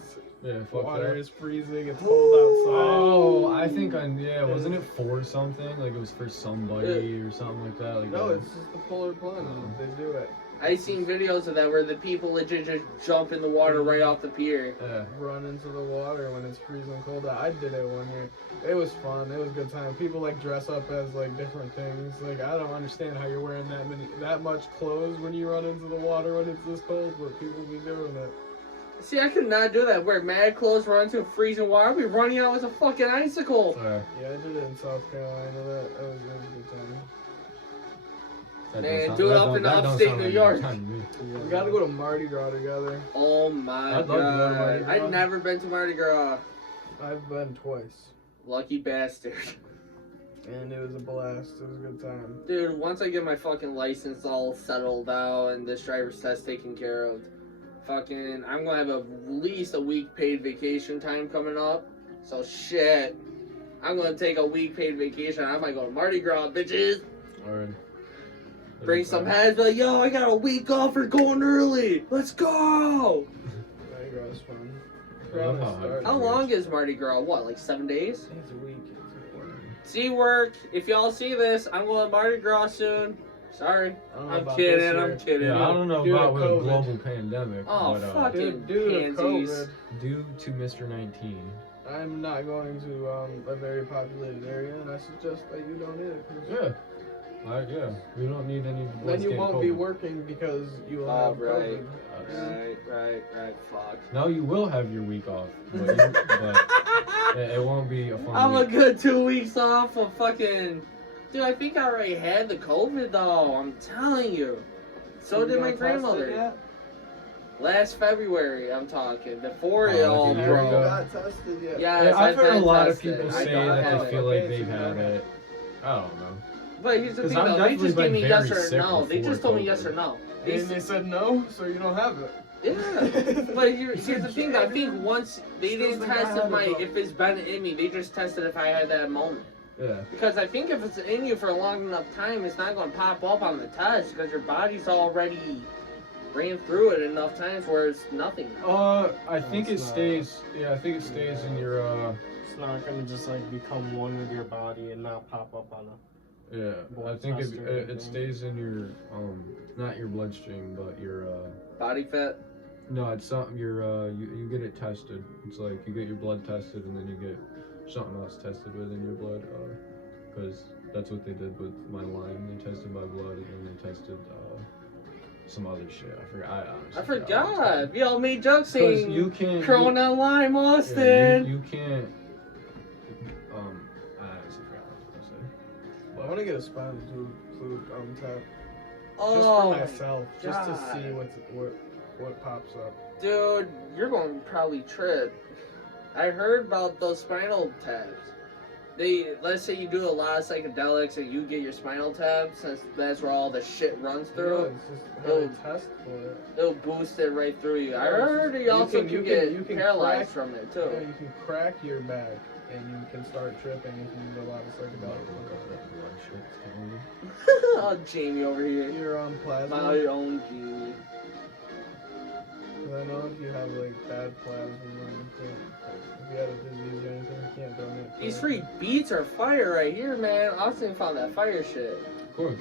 Yeah, fuck Water that. is freezing. It's cold outside. Oh, I think wasn't it for something? Like it was for somebody or something like that. Like No, it's just the polar plunge. They do it. I seen videos of that where the people legit just jump in the water right off the pier. Yeah. Run into the water when it's freezing cold out. I did it one year. It was fun. It was a good time. People like dress up as like different things. Like I don't understand how you're wearing that much clothes when you run into the water when it's this cold, but people be doing it. See, I could not do that. Wear mad clothes, run into freezing water. I'd be running out with a fucking icicle. Yeah, I did it in South Carolina. That was a good time. Man, do it up in upstate New York. We gotta go to Mardi Gras together. Oh my I'd love to go to god. Mardi Gras. I've never been to Mardi Gras. I've been twice, Lucky bastard. and it was a blast. It was a good time. Dude, once I get my fucking license all settled out and this driver's test taken care of, I'm gonna have at least a week paid vacation time coming up. So shit, I'm gonna take a week paid vacation. I might go to Mardi Gras, bitches. Alright. Bring some heads, be like, yo, I got a week off for going early. Let's go. Mardi Gras is fun. I love how hyped How long is Mardi Gras? What, like 7 days? It's a week. See, work. If y'all see this, I'm going to Mardi Gras soon. Sorry. I don't know I'm about kidding. this I'm year. kidding. Yeah, I don't know Due to about with a COVID. global pandemic, Oh, but fuck. Due to Pansies. COVID, due to Mr. 19. I'm not going to a very populated area, and I suggest that you don't either. 'Cause Yeah, we don't need any. then you get won't be COVID. working because you will Oh, have right. COVID. Right. Fuck. No, you will have your week off, but it won't be a fun I'm a week. good 2 weeks off of fucking. Dude, I think I already had the COVID though. I'm telling you. So did my grandmother. Last February, I'm talking. Before it Oh, all okay, You there you broke. go. got tested yet? Yes, Yeah, I've heard a been lot of tested. people I say don't that have they it. feel like Fancy they've had man. it. I don't know. But here's the 'Cause thing I've though, they definitely just gave been me yes very or sick no. They before just told me COVID. yes or no. And they said no, so you don't have it. Yeah. But here's the thing though, I think once they Still didn't think I test had it, though. if it's been in me, they just tested if I had that moment. Yeah. Because I think if it's in you for a long enough time, it's not going to pop up on the test because your body's already ran through it enough times where it's nothing. I think it It's not- stays. Yeah, I think it stays in your. It's not gonna just like become one with your body and not pop up on a. Yeah, I Blood think test or it anything. stays in your not your bloodstream, but your Body fat? no, it's something you get it tested. It's like you get your blood tested and then you get something else tested within your blood, because that's what they did with my Lyme. They tested my blood and then they tested some other shit. I forgot. I honestly I forgot. We all made jokes Because saying you can't. Corona Lyme Austin. Yeah, you can't. I honestly forgot what I was gonna say. I want to get a spinal fluid tap. Just Oh, for myself, just to God. see what pops up. dude, you're going to probably trip. I heard about those spinal tabs. Let's say you do a lot of psychedelics and you get your spinal tab, since that's where all the shit runs Yeah, through. it's just how they test for it. It'll boost it right through you. I Yeah, it's heard just- you also you can can get paralyzed crack- from it Yeah, too. you can crack your back and you can start tripping if you do a lot of psychedelics. Oh, Jamie over here. You're on plasma. My own Jamie. 'Cause I know if you have like bad plasma, then you can't. If you had a disease or anything, you can't donate. These free beats are fire right here, man. Austin found that fire shit. Of course.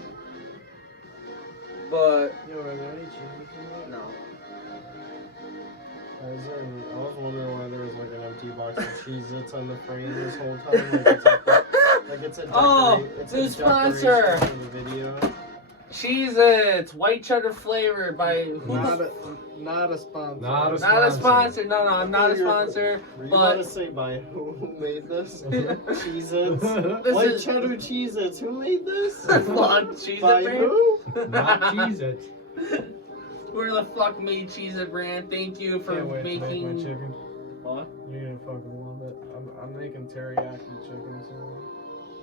But, Yo, are there any cheeses in that? no. I was wondering why there was like an empty box of Cheez-Its on the frame this whole time. Like it's a Oh, it's new a sponsor. decoration for the video. Cheez-Its, white cheddar flavored by who? Not a sponsor. Not a Not a sponsor. No, I'm not a sponsor. Were you But- about to say by who made this? Cheez-Its? This White is- cheddar Cheez-Its. Who made this? Fuck, Cheez-It By brand? who? Not Cheez-Its. Where the fuck made Cheez-It brand? Thank you for Can't wait to make my making. chicken. What? You're gonna fucking love it. I'm making teriyaki chicken soon.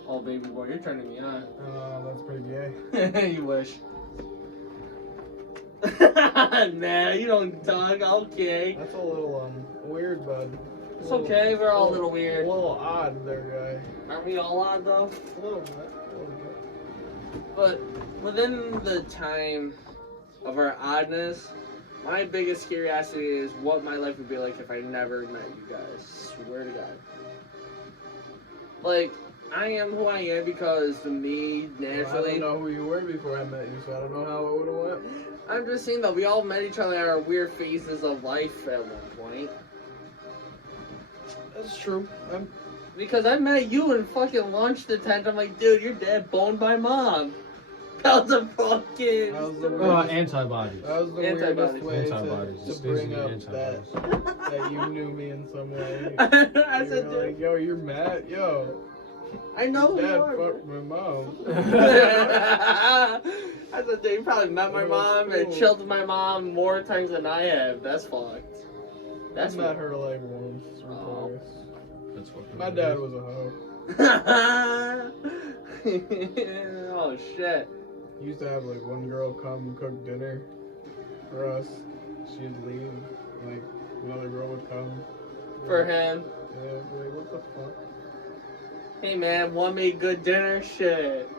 Oh, baby boy, you're turning me on. That's pretty gay. You wish. Nah, you don't talk. Okay. That's a little weird, bud. It's okay. We're all a little A weird. little odd there, Aren't we all odd though? guy. A little bit. But within the time of our oddness, my biggest curiosity is what my life would be like if I never met you guys. Swear to God. Like, I am who I am because to me, Well, I naturally. don't know who you were before I met you, so I don't know how it would have went. I'm just saying that we all met each other at our weird phases of life at one point. That's true. Because I met you and fucking launched the tent. I'm like, dude, your dad boned my mom. That was a fucking. That was the Antibodies. That was the Antibodies. weirdest way Antibodies. to Just bring basically up antibodies. that you knew me in some way. I You said, were dude, like, yo, you're mad? Yo, I know who Dad you are. fucked my mom. I said, dude, you probably met my It was mom and cool. chilled with my mom more times than I have. That's fucked. That's I met her like once or Oh. twice. That's fucking My dad was a hoe. Oh shit. He used to have like one girl come cook dinner for us. She'd leave, like another girl would come. For him. Yeah, like what the fuck? Hey man, one made good dinner? Shit.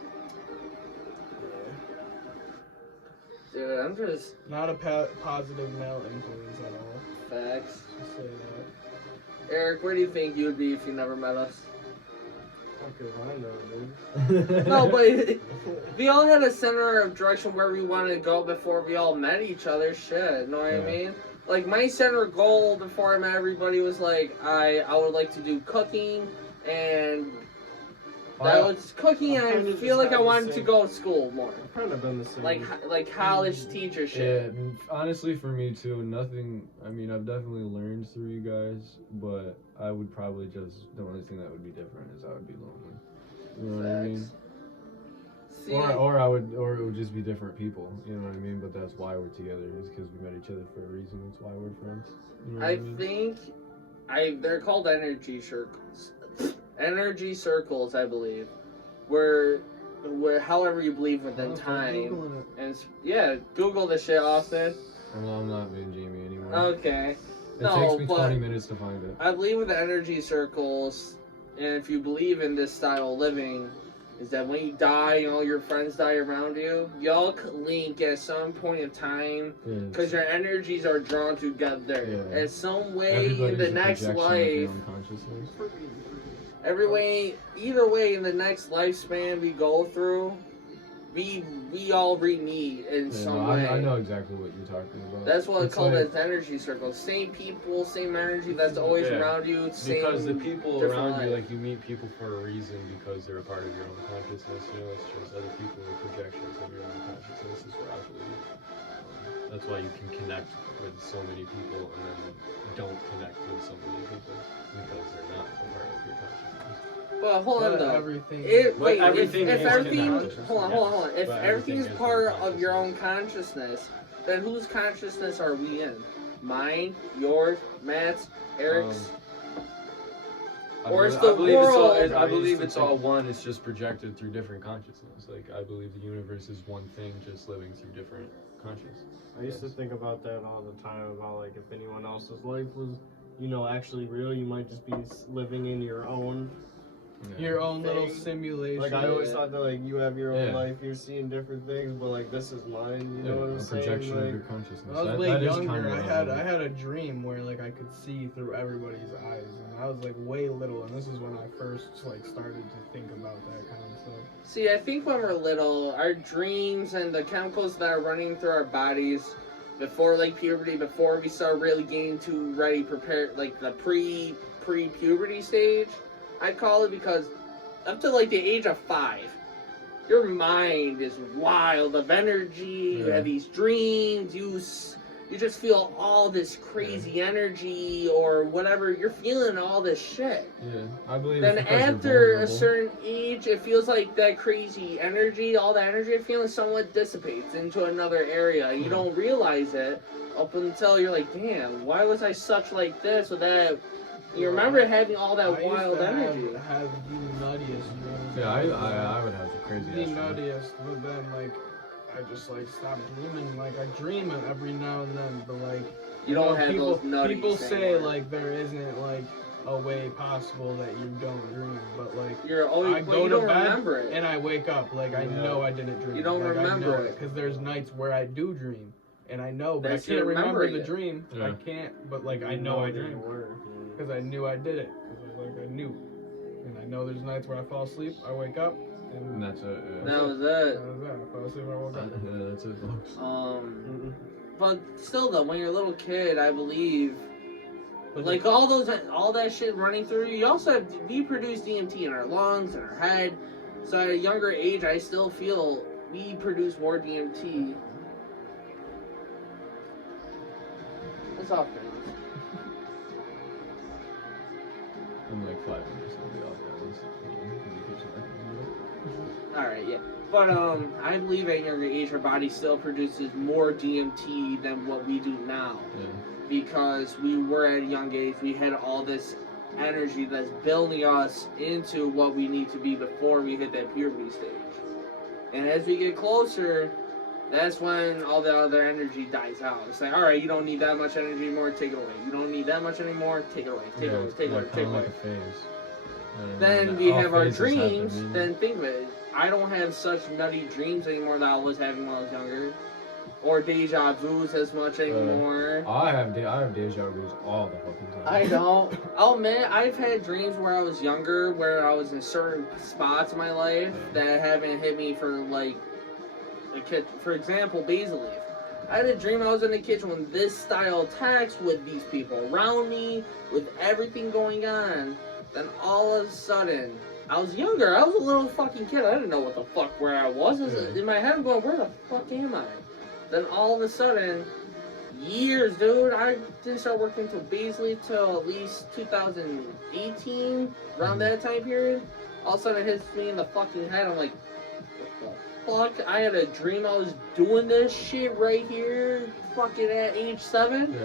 Dude, I'm just Not a positive male influence at all. facts. Just say that. Eric, where do you think you would be if you never met us? Fucking I know, dude. No, but we all had a center of direction where we wanted to go before we all met each other. Shit, know what I Yeah. mean? Like my center goal before I met everybody was like I would like to do cooking and that was cooking. I And kinda I feel just like I have the wanted to same- go to school more, I've kind of been the same. like college teacher Yeah, shit. and honestly, for me too, nothing. I mean, I've definitely learned through you guys, but I would probably just the only thing that would be different is I would be lonely. You know what I mean? Facts. See, Or it would just be different people. You know what I mean? But that's why we're together is because we met each other for a reason. That's why we're friends. You know what I mean? think they're called energy circles. Energy circles, I believe. Where however you believe within time. Googling it. And yeah, Google the shit, Austin. I'm not being Jamie anymore. Okay. It No, takes me but 20 minutes to find it. I believe with the energy circles, and if you believe in this style of living, is that when you die and all your friends die around you, y'all could link at some point in time because your energies are drawn together. Yeah. In some way in Everybody's the a next projection of your life, own consciousness. either way in the next lifespan we go through, we all re-meet in some way. I know exactly what you're talking about. That's what it's called like, as energy circle. Same people, same energy that's always around you. Same Because the people different around you, life. like you meet people for a reason because they're a part of your own consciousness. You know, it's just other people are projections of your own consciousness. Is what I believe. That's why you can connect with so many people and then don't connect with so many people because they're not a part of your consciousness. Well, hold on But though. everything. Wait, everything if is everything, connected. hold on. If But everything is everything is part your of your own consciousness, then whose consciousness are we in? Mine, yours, Matt's, Eric's. Or it's the world. I believe it's all one. It's just projected through different consciousness. Like I believe the universe is one thing, just living through different consciousness. I used to think about that all the time, about like if anyone else's life was, you know, actually real, you might just be living in your own. Your own little thing. simulation. Like I always Yeah. thought that like you have your own Yeah. life, you're seeing different things, but like this is mine. You know what I'm a saying? projection of Like, your consciousness. When I was That- way that is younger, kinda I had a dream where like I could see through everybody's eyes, and I was like way little, and this is when I first like started to think about that kind of stuff. See, I think when we're little, our dreams and the chemicals that are running through our bodies before like puberty, before we start really getting to ready, prepared, like the pre-puberty stage, I call it, because up to like the age of 5, your mind is wild of energy. You have these dreams. You just feel all this crazy energy or whatever. You're feeling all this shit. Yeah, I believe. Then it's because you're after a vulnerable. certain age, it feels like that crazy energy, all that energy feeling somewhat dissipates into another area. You don't realize it up until you're like, damn, why was I such like this or that? You remember having all that I wild used to energy. have the nuttiest dreams. Yeah, I would have the crazy. The nuttiest, but then like I just like stopped dreaming. Like I dream it every now and then, but like You don't have people, those nutties people say anymore. like there isn't like a way possible that you don't dream, but like You're always, I but go you to don't bed remember it. and I wake up like I know I didn't dream. You don't like, remember it. because there's nights where I do dream, and I know, but That's I can't you remember remembering the it. dream. Yeah. I can't, but like I know I dreamed because I knew I did it. Because I knew, and I know there's nights where I fall asleep, I wake up, And and that's it. That was it. that was that. I fell asleep, I woke up. Yeah, that's it, folks. But still though, when you're a little kid, I believe, But like all that shit running through you. You also have, we produce DMT in our lungs and our head. So at a younger age, I still feel we produce more DMT. What's up, guys? In like 5 minutes, I'll be off balance. Alright, yeah. But I believe at a younger age, our body still produces more DMT than what we do now. Yeah. Because we were at a young age, we had all this energy that's building us into what we need to be before we hit that puberty stage. And as we get closer, that's when all the other energy dies out. It's like, alright, you don't need that much energy anymore, take it away. You don't need that much anymore, take it away, take it away, take it away, take it Kinda away. like a phase. Then we All have our phases dreams, happen, then think of it. I don't have such nutty dreams anymore that I was having when I was younger. Or deja vus as much anymore. I have deja vus all the fucking time. I don't. Oh man, I've had dreams where I was younger, where I was in certain spots in my life that haven't hit me for like, for example, basil leaf. I had a dream I was in the kitchen with this style of text with these people around me, with everything going on. Then all of a sudden, I was younger. I was a little fucking kid. I didn't know what the fuck where I was. In my head, I'm going, where the fuck am I? Then all of a sudden, years, dude. I didn't start working until Beasley till at least 2018, around that time period. All of a sudden, it hits me in the fucking head. I'm like, what the fuck? I had a dream I was doing this shit right here, fucking at age 7. Yeah.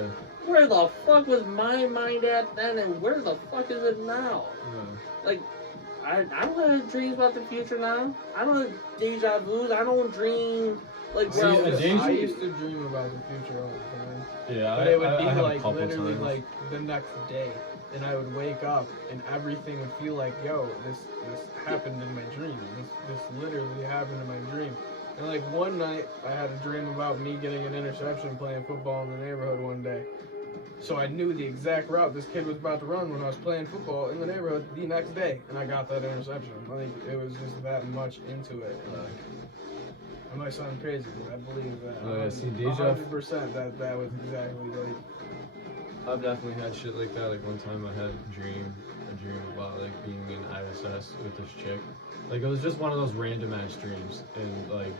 Where the fuck was my mind at then, and where the fuck is it now? Yeah. Like, I don't have dreams about the future now. I don't have deja vus. I don't dream like See, where I a was deja- I asleep. used to dream about the future all the time. Yeah, But it would I be have a like couple literally times. like the next day. and I would wake up and everything would feel like, yo, this happened in my dream. This literally happened in my dream. And like one night, I had a dream about me getting an interception playing football in the neighborhood one day. So I knew the exact route this kid was about to run when I was playing football in the neighborhood the next day, and I got that interception. I think it was just that much into it. I might sound crazy, but I believe that. Oh, yeah, see, deja- 100% that was exactly like. I've definitely had shit like that. Like one time I had a dream about like being in ISS with this chick. Like it was just one of those random ass dreams, and like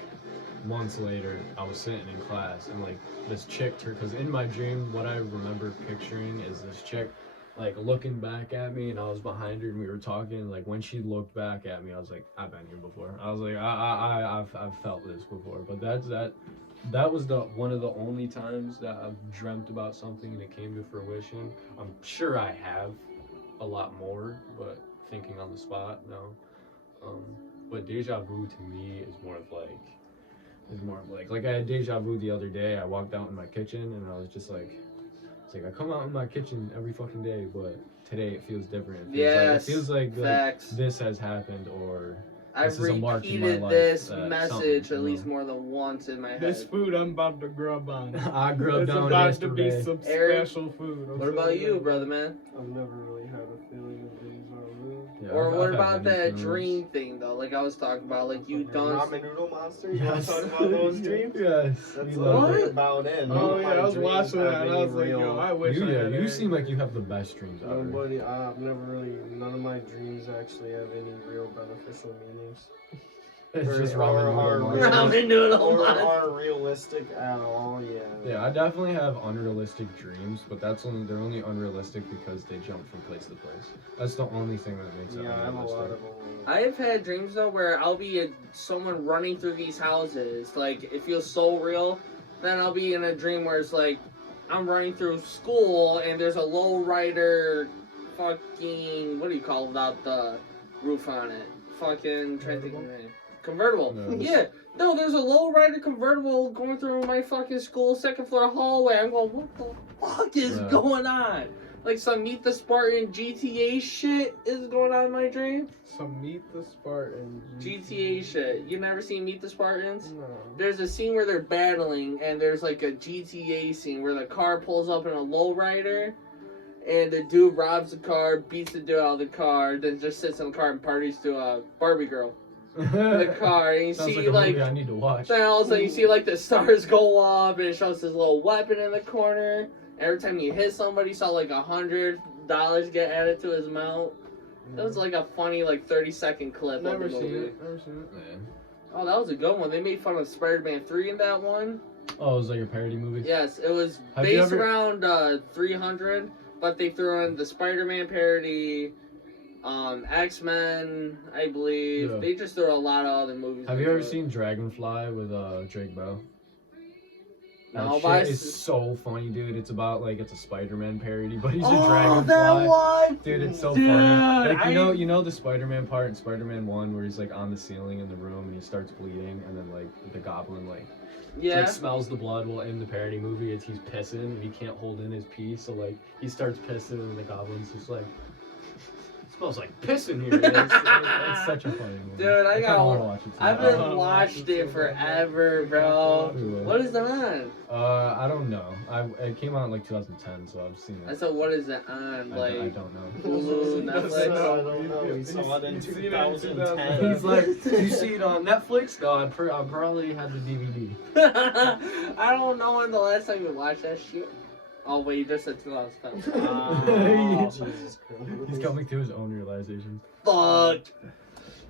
months later I was sitting in class and like this chick turned, because in my dream what I remember picturing is this chick like looking back at me, and I was behind her and we were talking. Like when she looked back at me, I was like, I've been here before. I was like, I've felt this before. But that was the one of the only times that I've dreamt about something and it came to fruition. I'm sure I have a lot more, but thinking on the spot, no. But deja vu to me is more of like I had deja vu the other day. I walked out in my kitchen and I was just like, it's like I come out in my kitchen every fucking day, but today it feels different. It feels like this has happened, or I've this is a mark in my repeated life this that message something, at least more than once in my head. This food I'm about to grub on. I grubbed It's on about to be yesterday. some Eric, special food. I'm What about telling you, brother man? I've never really had a feeling of deja vu. Yeah, Or I've what had about many that feelings. dream thing though? Like I was talking about, like you done. Ramen noodle monster? You want Yes. to talk about those dreams? Yes. That's we a love little it. bit about it. None Oh of yeah, my I was dreams watching have that and I any was like, real- yo, I wish I had You any. seem like you have the best dreams ever. Nobody, I've never really, none of my dreams actually have any real beneficial meanings. It's Or- just or- ramen or- noodle or- monsters. Ramen noodle Or monster. are realistic at all, yeah. Yeah, I definitely have unrealistic dreams, but they're only unrealistic because they jump from place to place. That's the only thing that makes it Yeah, I have a unrealistic. lot of them. I've had dreams though where I'll be someone running through these houses, like it feels so real. Then I'll be in a dream where it's like I'm running through school and there's a low rider, fucking what do you call without the roof on it? Fucking trying to think of the name. Convertible. No. Yeah. No, there's a low rider convertible going through my fucking school second floor hallway. I'm going, what the fuck is Yeah. going on? Like some Meet the Spartan GTA shit is going on in my dream. Some Meet the Spartan. GTA shit. You never seen Meet the Spartans? No. There's a scene where they're battling, and there's like a GTA scene where the car pulls up in a lowrider, and the dude robs the car, beats the dude out of the car, then just sits in the car and parties to a Barbie girl in the car. And you Sounds see like a movie I need to watch. then all of a sudden you see like the stars go up, and it shows this little weapon in the corner. Every time you hit somebody, you saw like $100 get added to his amount. That was like a funny like 30-second clip. Never of the seen movie. it. Never seen it. Man. Oh, that was a good one. They made fun of Spider-Man 3 in that one. Oh, it was like a parody movie? Yes, it was Have you based ever- around 300, but they threw in the Spider-Man parody, X-Men, I believe. Yeah. They just threw a lot of other movies. Have you into ever it. seen Dragonfly with Drake Bell? No, That but I shit s- is so funny, dude. It's about like it's a Spider-Man parody, but he's a Oh, dragonfly. that one! Dude, it's so Dude, funny. Like I- you know the Spider-Man part in Spider-Man 1 where he's like on the ceiling in the room and he starts bleeding, and then like the goblin like Yeah. like smells the blood. Well, in the parody movie, it's he's pissing and he can't hold in his pee, so like he starts pissing and the goblin's just like, it smells like piss in here. It's such a funny movie. Dude, I kinda got- wanna watch it too. I've I been wanna watched watch it it so bad. forever, bro. We will. What is it on? I don't know. It came out in like 2010, so I've seen I it. said, what is it on? I Like, don't know. Hulu, That's Netflix. I don't know. We saw it in You've seen it in 2010. He's like, you see it on Netflix? No, I probably had the DVD. I don't know when the last time you watched that shit. Oh, wait, you just said 2010. Oh, Jesus Christ. He's coming to his own realizations. fuck.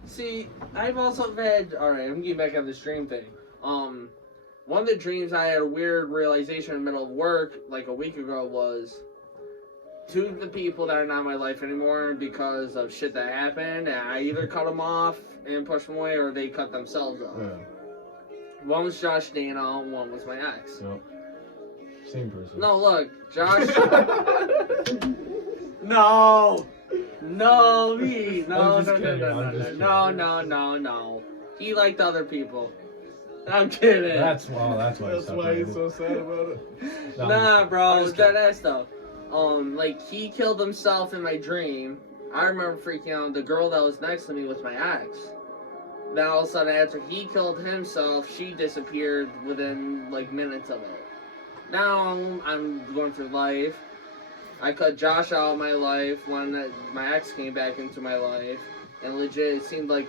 See, I've also had. Alright, I'm getting back on the stream thing. One of the dreams I had a weird realization in the middle of work, like a week ago, was two of the people that are not in my life anymore because of shit that happened, and I either cut them off and pushed them away, or they cut themselves off. Yeah. One was Josh Dana, one was my ex. Yep. Same person. No, look, Josh. No, me. No, I'm just kidding, no. He liked other people. I'm kidding. That's why. That's why he's so sad about it. No, I'm Nah, just bro, I'm just kidding. dead ass though. like he killed himself in my dream. I remember freaking out. The girl that was next to me was my ex. Then all of a sudden, after he killed himself, she disappeared within like minutes of it. Now I'm going through life. I cut Josh out of my life when my ex came back into my life, and legit, it seemed like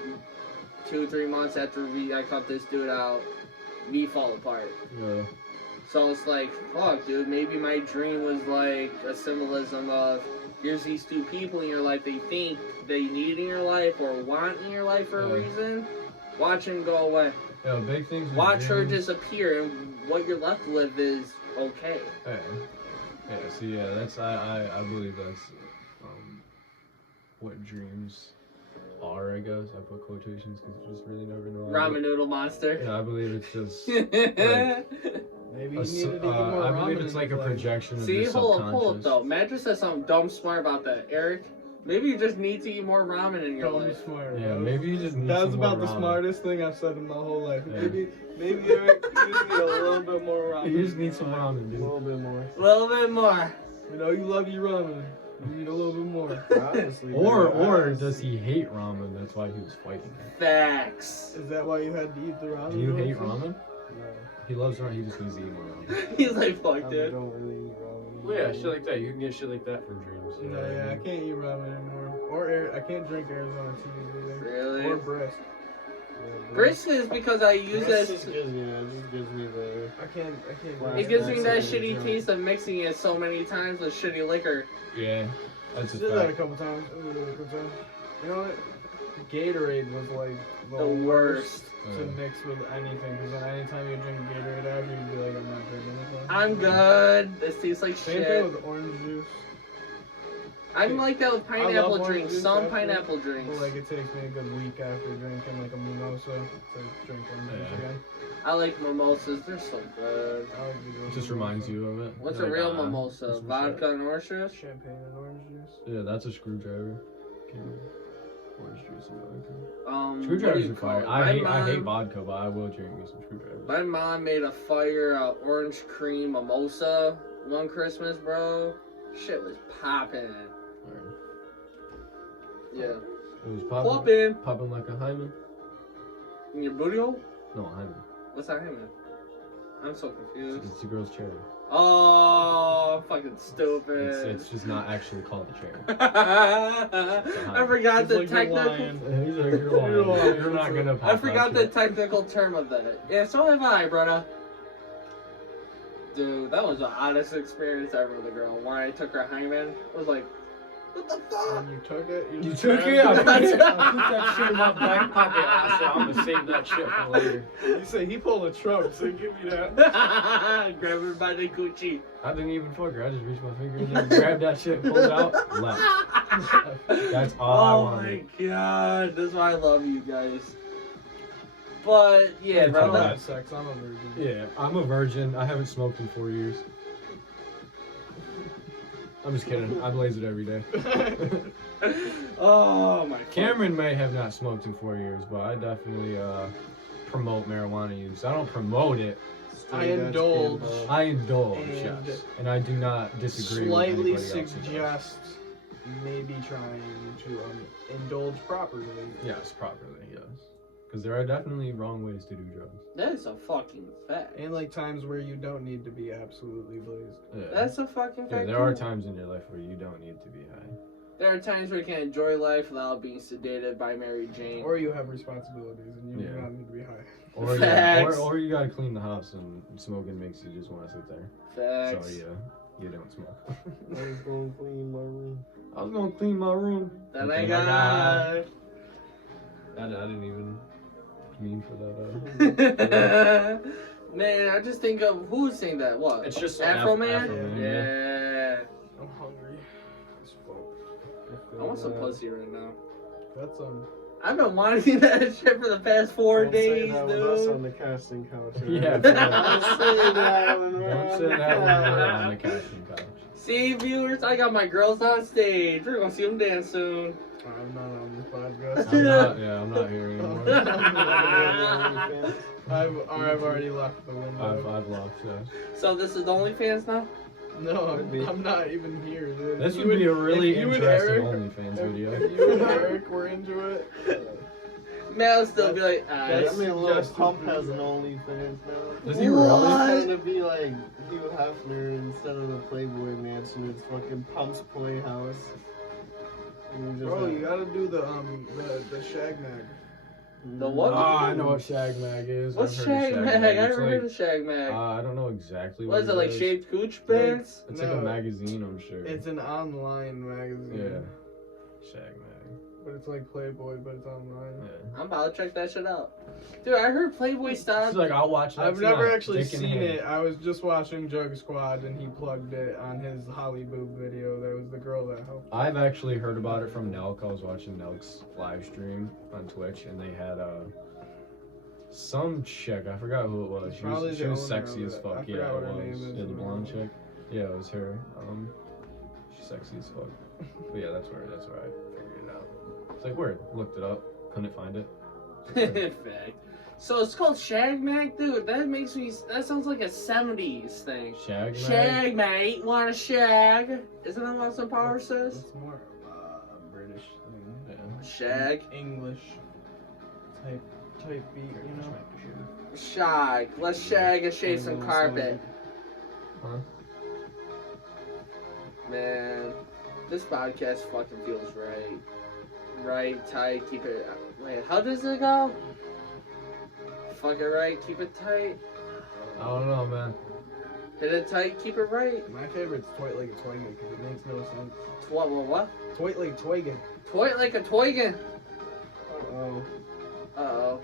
2-3 months after I cut this dude out, we fall apart. Yeah. So it's like, fuck, dude, maybe my dream was like a symbolism of here's these two people in your life they think they need in your life or want in your life for a reason. Watch him go away. Yeah, big things. Watch her disappear, and what you're left with is okay. Hey. Yeah, so yeah, that's I believe that's what dreams are, I guess. I put quotations because you just really never know. Ramen noodle monster. Yeah, I believe it's just Maybe you needed to eat more I believe ramen it's in like a your life. projection of See, your hold subconscious. up though. Matt just said something dumb smart about that. Eric, maybe you just need to eat more ramen in your Don't be life. smart. Yeah, bro. maybe you just need That was some about more the ramen. smartest thing I've said in my whole life. Yeah. Maybe Eric, you just need a little bit more ramen. You just need in some your life. ramen, A dude. little bit more. A little bit more. You know you love your ramen. You need a little bit more. Honestly. Or man, does he hate ramen? That's why he was fighting it. Facts. Is that why you had to eat the ramen? Do you hate noodles? ramen? No, He loves ramen. He just needs to eat more ramen. He's like, I fuck, dude. don't really eat ramen. Well, yeah, shit like that. You can get shit like that from dreams. You know No, what I yeah, I mean? can't eat ramen anymore. I can't drink Arizona tea either. Really? Or breast. Yeah, Brisk is because I use Breast that. just gives me, it just gives me the. I can't. It gives me that That's shitty it. taste of mixing it so many times with shitty liquor. Yeah, that's a Did that a fact. couple times. You know what? Gatorade was like The worst. to mix with anything, because then anytime you drink Gatorade after, you'd be like, I'm not drinking this one. I'm good. This tastes like Same thing shit. with orange juice. I'm like that with I love pineapple orange drinks. juice Some after, pineapple drinks. But like it takes me a good week after drinking like a mimosa to drink orange juice Yeah. again. I like mimosas. They're so good. I like to do It just mimosa. reminds you of it. What's You're a like, real "Ah, mimosa? that's some Vodka and orange juice? Champagne and orange juice. shit." Yeah, that's a screwdriver. Orange juice and vodka. What do Screwdrivers you are call fire. it? I hate mom- vodka, but I will drink me some screwdrivers. My mom made a fire orange cream mimosa one Christmas, bro. Shit was popping. Alright. Yeah. It was popping, Popping. popping like a hymen. In your booty hole? No, a hymen. What's that him? I'm so confused. It's a girl's cherry. Oh, fucking stupid. It's just not actually called a cherry. I forgot It's the like you're technical. lying. He's like, you're lying. You're lying. You're not gonna pop I forgot the that shit. technical term of that. Yeah, so have I, brother. Dude, that was the oddest experience ever with a girl. When I took her hymen, I was like, what the fuck? When you took it, You just took grabbed it? I put That's- that shit in my back pocket. I said, I'm gonna save that shit for later. You say he pulled a Trump, so give me that. Grab her by the Gucci. I didn't even fuck her. I just reached my finger in there, grabbed that shit, pulled it out, left. That's all I Oh wanted. my god, that's why I love you guys. But yeah, Hey, bro. I don't that- have sex. I'm a virgin. Yeah, I'm a virgin. I haven't smoked in 4 years. I'm just kidding. I blaze it every day. Oh my. Cameron may have not smoked in 4 years, but I definitely promote marijuana use. I don't promote it. I indulge. I indulge, And yes. And I do not disagree Slightly with anybody else who does. suggest maybe trying to indulge properly. Yes, properly, yes. Because there are definitely wrong ways to do drugs. That's a fucking fact. And like times where you don't need to be absolutely blazed. Yeah. That's a fucking Yeah, fact. there are too. times in your life where you don't need to be high. There are times where you can enjoy life without being sedated by Mary Jane. Or you have responsibilities and you do Yeah. not need to be high. Or, Facts. or you gotta clean the house and smoking makes you just want to sit there. Facts. So yeah, you don't smoke. I was going to clean my room. I was gonna clean my room. Then Okay, I got. I didn't even mean for that. Man, I just think of who's saying that. What? It's just Afro Man. Afro Man, Yeah. I'm hungry. As fuck. I want some pussy right now. That's I've been wanting that shit for the past 4 Don't say days, that with us on dude. the casting couch. Yeah, Don't say that when we're Don't on say the that when we're couch. on the casting couch. See, viewers, I got my girls on stage. We're gonna see them dance soon. I'm not on this podcast. I'm not here anymore. I've already left the window. I've lost, yeah. So this is the OnlyFans now? No, Would be. I'm not even here, dude. This If would be a really if you and interesting Eric- OnlyFans video. If you and Eric were into it, Man, I'll still be like, I mean, Lil just Pump stupid. has an OnlyFans now. Does he really? What? It's gonna be like Hugh Hefner instead of the Playboy Mansion. It's fucking Pump's Playhouse. And you just bro, have- you gotta do the shag mag. The what? Ah, I know what Shag Mag is. What's I've heard Shag of Mag? I It's never heard like, of Shag Mag. I don't know exactly What is it, like is. shaved cooch pants? It's like No. a magazine, I'm sure. It's an online magazine. Yeah. Shag Mag. But it's like Playboy, but it's online. Yeah. I'm about to check that shit out. Dude, I heard Playboy stopped. She's like, I'll watch that. I've never tonight. actually Dick in seen hand. it. I was just watching Jug Squad and he plugged it on his Holly Boob video. That was the girl that helped. I've actually heard about it from Nelk. I was watching Nelk's live stream on Twitch, and they had some chick. I forgot who it was. Probably She the was owner sexy of as it. fuck. I Yeah, forgot it what her was. name is. Yeah, the blonde chick. Yeah, it was her. She's sexy as fuck. But yeah, that's where I figured it out. It's like weird. Looked it up. Couldn't find it. Fact. So it's called Shag Mag, dude. That sounds like a 70s thing. Shag Mag? Shag, mate. Want a shag? Isn't that what some power says? It's more British thing. Yeah. Shag. English type beat, you know? Shag. Let's shag and shave some carpet. Huh? Man, this podcast fucking feels right. Right, tight, keep it. Wait, how does it go? Fuck it right, keep it tight. I don't know, man. Hit it tight, keep it right. My favorite's Toit Like a Toigan because it makes no sense. What? Toit Like Toigan. Toy like a toigan. Oh. Uh-oh.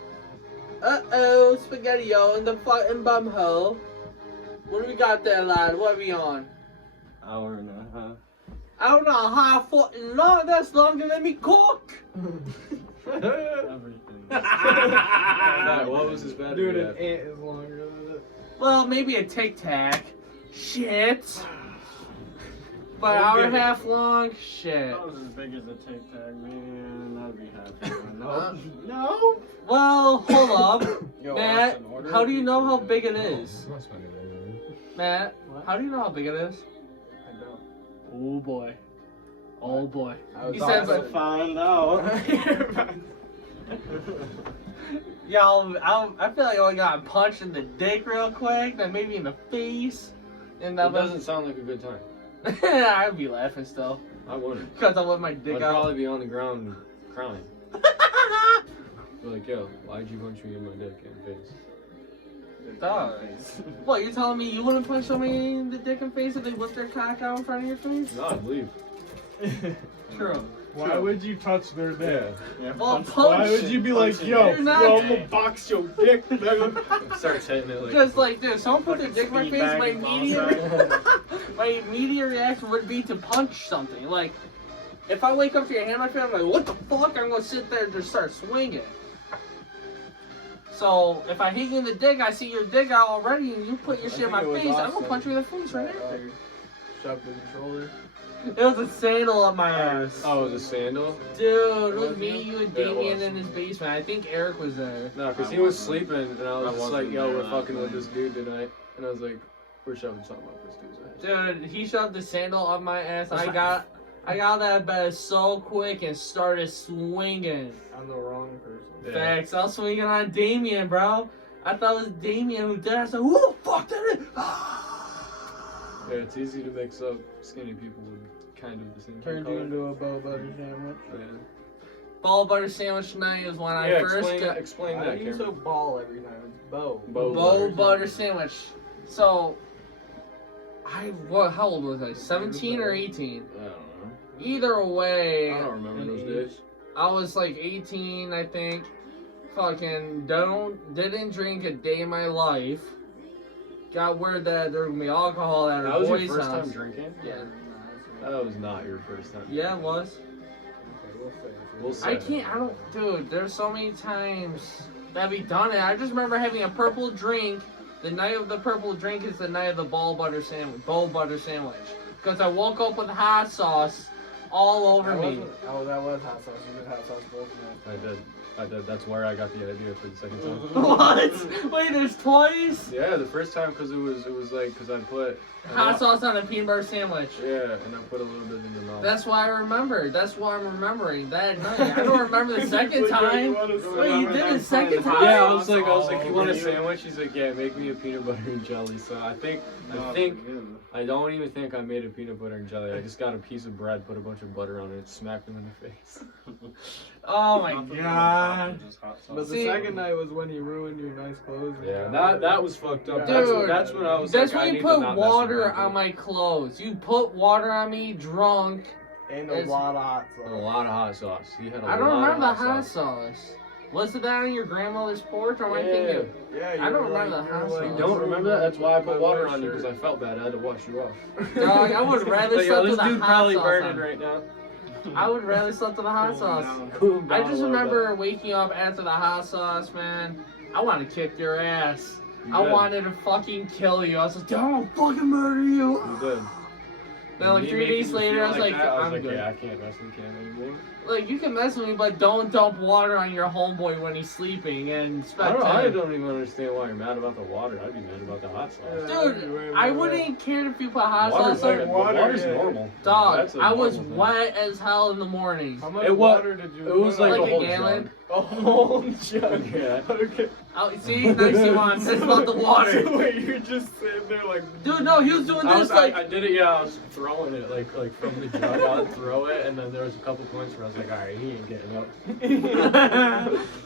Uh-oh, spaghetti-o in the fucking bumhole. What do we got there, lad? What are we on? Hour and a half. I don't know how fucking long. That's longer than me cook. Everything. What was his battery? Dude, an at? ant is longer than it. Well, maybe a Tic Tac. Shit. But an We'll hour give and a it- half long? Shit. That was as big as a Tic Tac, man. I'd be happy. Uh, No. Well, hold up. Yo, Matt, Austin, order how a do you know pizza, how man. big it Oh, is? I'm not spending it. Matt, What? how do you know how big it is? I don't. Oh boy. Oh boy. I was He said, also- but Found out. y'all, I feel like I only got punched in the dick real quick, then maybe in the face. And That that doesn't sound like a good time. I'd be laughing still. I wouldn't. Because I let my dick I'd out. probably be on the ground crying. Be like, yo, why'd you punch me in my dick and face? Dog. What, you're telling me you wouldn't punch somebody in the dick and face if they whip their cock out in front of your face? No, I'd leave. True. Why would you touch their dick? Well, punch. Why would you be like, yo, You're not- I'm gonna box your dick, nigga? Starts hitting it like. Just like this, someone put their dick in my face, my immediate reaction would be to punch something. Like, if I wake up to your hand in my face, I'm like, what the fuck? I'm gonna sit there and just start swinging. So, if I hit you in the dick, I see your dick out already, and you put your shit in my face, I'm gonna punch you in the face right after. Shove the controller. It was a sandal up my ass. Oh, it was a sandal? Dude, it was Was me, you? you, and Yeah, it Damien was. in his basement. I think Eric was there. No, because I he was wasn't- sleeping, and I was I just wasn't like, yo, there we're last fucking with night. this dude tonight. And I was like, we're shoving something up this dude's ass. Dude, he shoved the sandal up my ass. I got out of that bed so quick and started swinging. I'm the wrong person. Yeah. Facts. I was swinging on Damien, bro. I thought it was Damien who did it. I said, who the fuck did it? Yeah, it's easy to mix up skinny people with kind of the same Turned color. you into a bow butter sandwich. Yeah. Ball butter sandwich night is when I Yeah, first got explain Why that, do you Cameron. so ball every time? It's bow. bow butter sandwich. So, how old was I? 17 or 18? I don't know. Either way, I don't remember those days. I was like 18, I think. Fucking didn't drink a day in my life. Got word that there would be alcohol at That our was your boy's first house. time drinking? Yeah. That was not your first time. Yeah, it was. Okay, we'll say it. We'll say. I can't, dude, there's so many times that we done it. I just remember having a purple drink. The night of the purple drink is the night of the bow butter sandwich. Because I woke up with hot sauce all over That me. wasn't- Oh, that was hot sauce. You did hot sauce both nights. I did. That's where I got the idea for the second time. What? Wait, there's twice? Yeah, the first time because it was like because I put Hot sauce on a peanut butter sandwich. Yeah, and I put a little bit in your mouth. That's why I remember. That's why I'm remembering that night. I don't remember the second time. Wait, you did the second time? Yeah, I was like, you want a sandwich? He's like, yeah, make me a peanut butter and jelly. So I don't even think I made a peanut butter and jelly. I just got a piece of bread, put a bunch of butter on it, smacked him in the face. Oh my god. But the second night was when he ruined your nice clothes. Yeah, that was fucked up. Dude, that's when I was That's like, I when need you to put not mess with water him. on my clothes. You put water on me drunk. And a lot of hot A sauce. lot of hot sauce. He had a I don't lot remember the of hot sauce. Was it that on your grandmother's porch or am I thinking? Yeah, I don't remember the hot sauce. You don't remember that? That's why I put water on you, because I felt bad. I had to wash you off. Dog, I would rather Like, slept this with the dude hot probably sauce burning on. right now. I would rather slept with the hot sauce. Cool him I down just a little remember waking up after the hot sauce, man. I want to kick your ass. bit. I You did. wanted to fucking kill you. I was like, I'm gonna fucking murder you. You did. Then like Me 3 making days you later, feel I was like, that, I was I'm like, good. yeah, I can't mess with Cam anymore. Like, you can mess with me, but don't dump water on your homeboy when he's sleeping and expect I him. don't even understand why you're mad about the water. I'd be mad about the hot sauce. Dude, I wouldn't care if you put hot Water's sauce on like, it. water's normal. Dog, That's a I was normal thing. wet as hell in the morning. How much It wa- water did you It was put like, on? a whole gallon. jug. A whole jug. Yeah. Okay. Oh, see, nice you want this about the water. So wait, you're just sitting there like. Dude, no, he was doing I this was like, like. I did it. Yeah, I was throwing it like from the jug. I'd throw it, and then there was a couple points where I was like, all right, he ain't getting up.